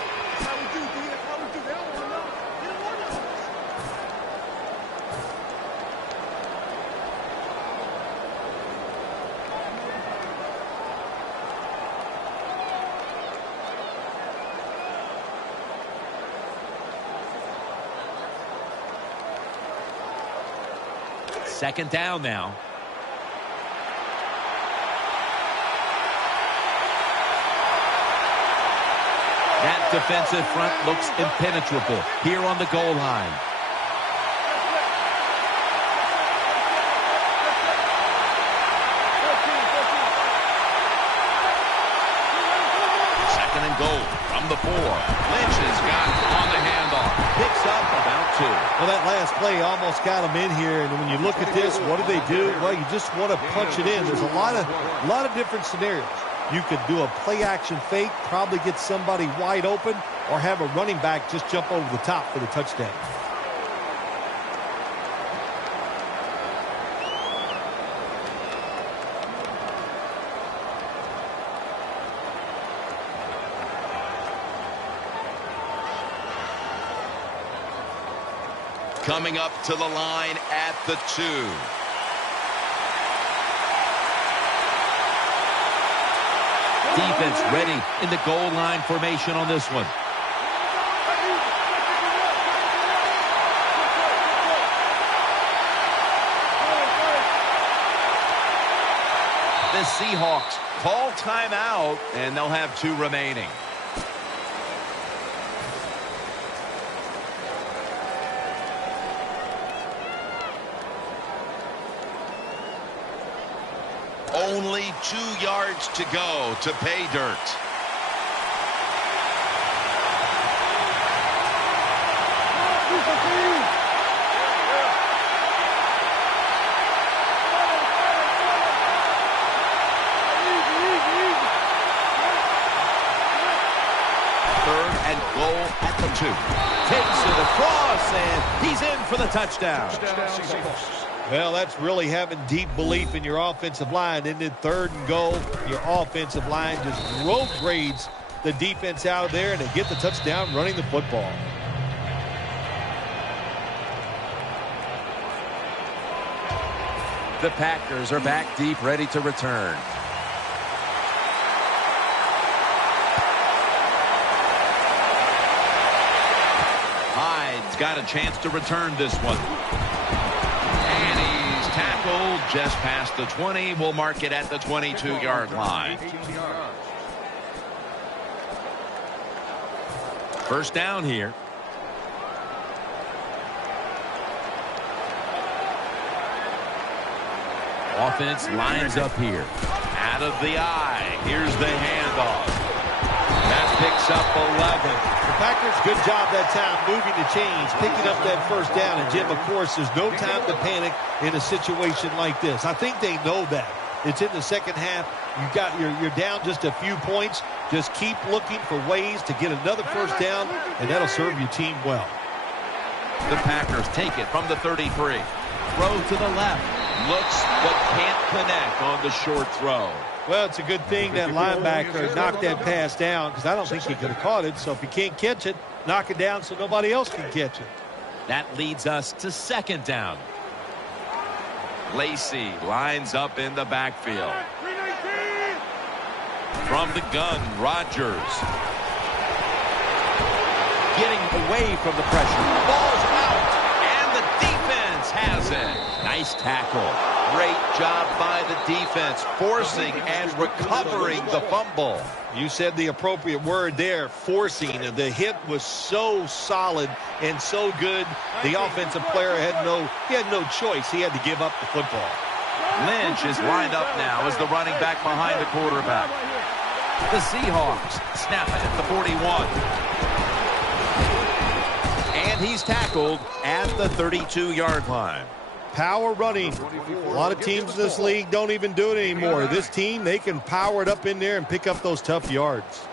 Second down now. That defensive front looks impenetrable here on the goal line. Second and goal from the 4. Lynch has got on the handoff. Picks up about 2. Well, that last play almost got them in here, and when you look at this, what do they do? Well, you just want to punch it in. There's a lot of different scenarios. You could do a play-action fake, probably get somebody wide open, or have a running back just jump over the top for the touchdown. Coming up to the line at the 2. Defense ready in the goal line formation on this one. The Seahawks call timeout, and they'll have 2 remaining. Only 2 yards to go to pay dirt. Third and goal at the 2. Takes it across, and he's in for the touchdown. Well, that's really having deep belief in your offensive line. And then third and goal, your offensive line just road grades the defense out of there, and they get the touchdown running the football. The Packers are back deep, ready to return. Hyde's got a chance to return this one. Tackled just past the 20. We'll mark it at the 22-yard line. First down here. Offense lines up here. Out of the eye. Here's the handoff. That picks up 11. The Packers, good job that time moving the chains, picking up that first down. And, Jim, of course, there's no time to panic in a situation like this. I think they know that. It's in the second half. You're down just a few points. Just keep looking for ways to get another first down, and that'll serve your team well. The Packers take it from the 33. Throw to the left. Looks but can't connect on the short throw. Well, it's a good thing that linebacker knocked that pass down, because I don't think he could have caught it. So if he can't catch it, knock it down so nobody else can catch it. That leads us to second down. Lacey lines up in the backfield. From the gun, Rodgers. Getting away from the pressure. Ball's out, and the defense has it. Nice tackle. Great job by the defense, forcing and recovering the fumble. You said the appropriate word there, forcing. The hit was so solid and so good. The offensive player had no choice. He had to give up the football. Lynch is lined up now as the running back behind the quarterback. The Seahawks snap it at the 41. And he's tackled at the 32-yard line. Power running. A lot of teams in this league don't even do it anymore. This team, they can power it up in there and pick up those tough yards.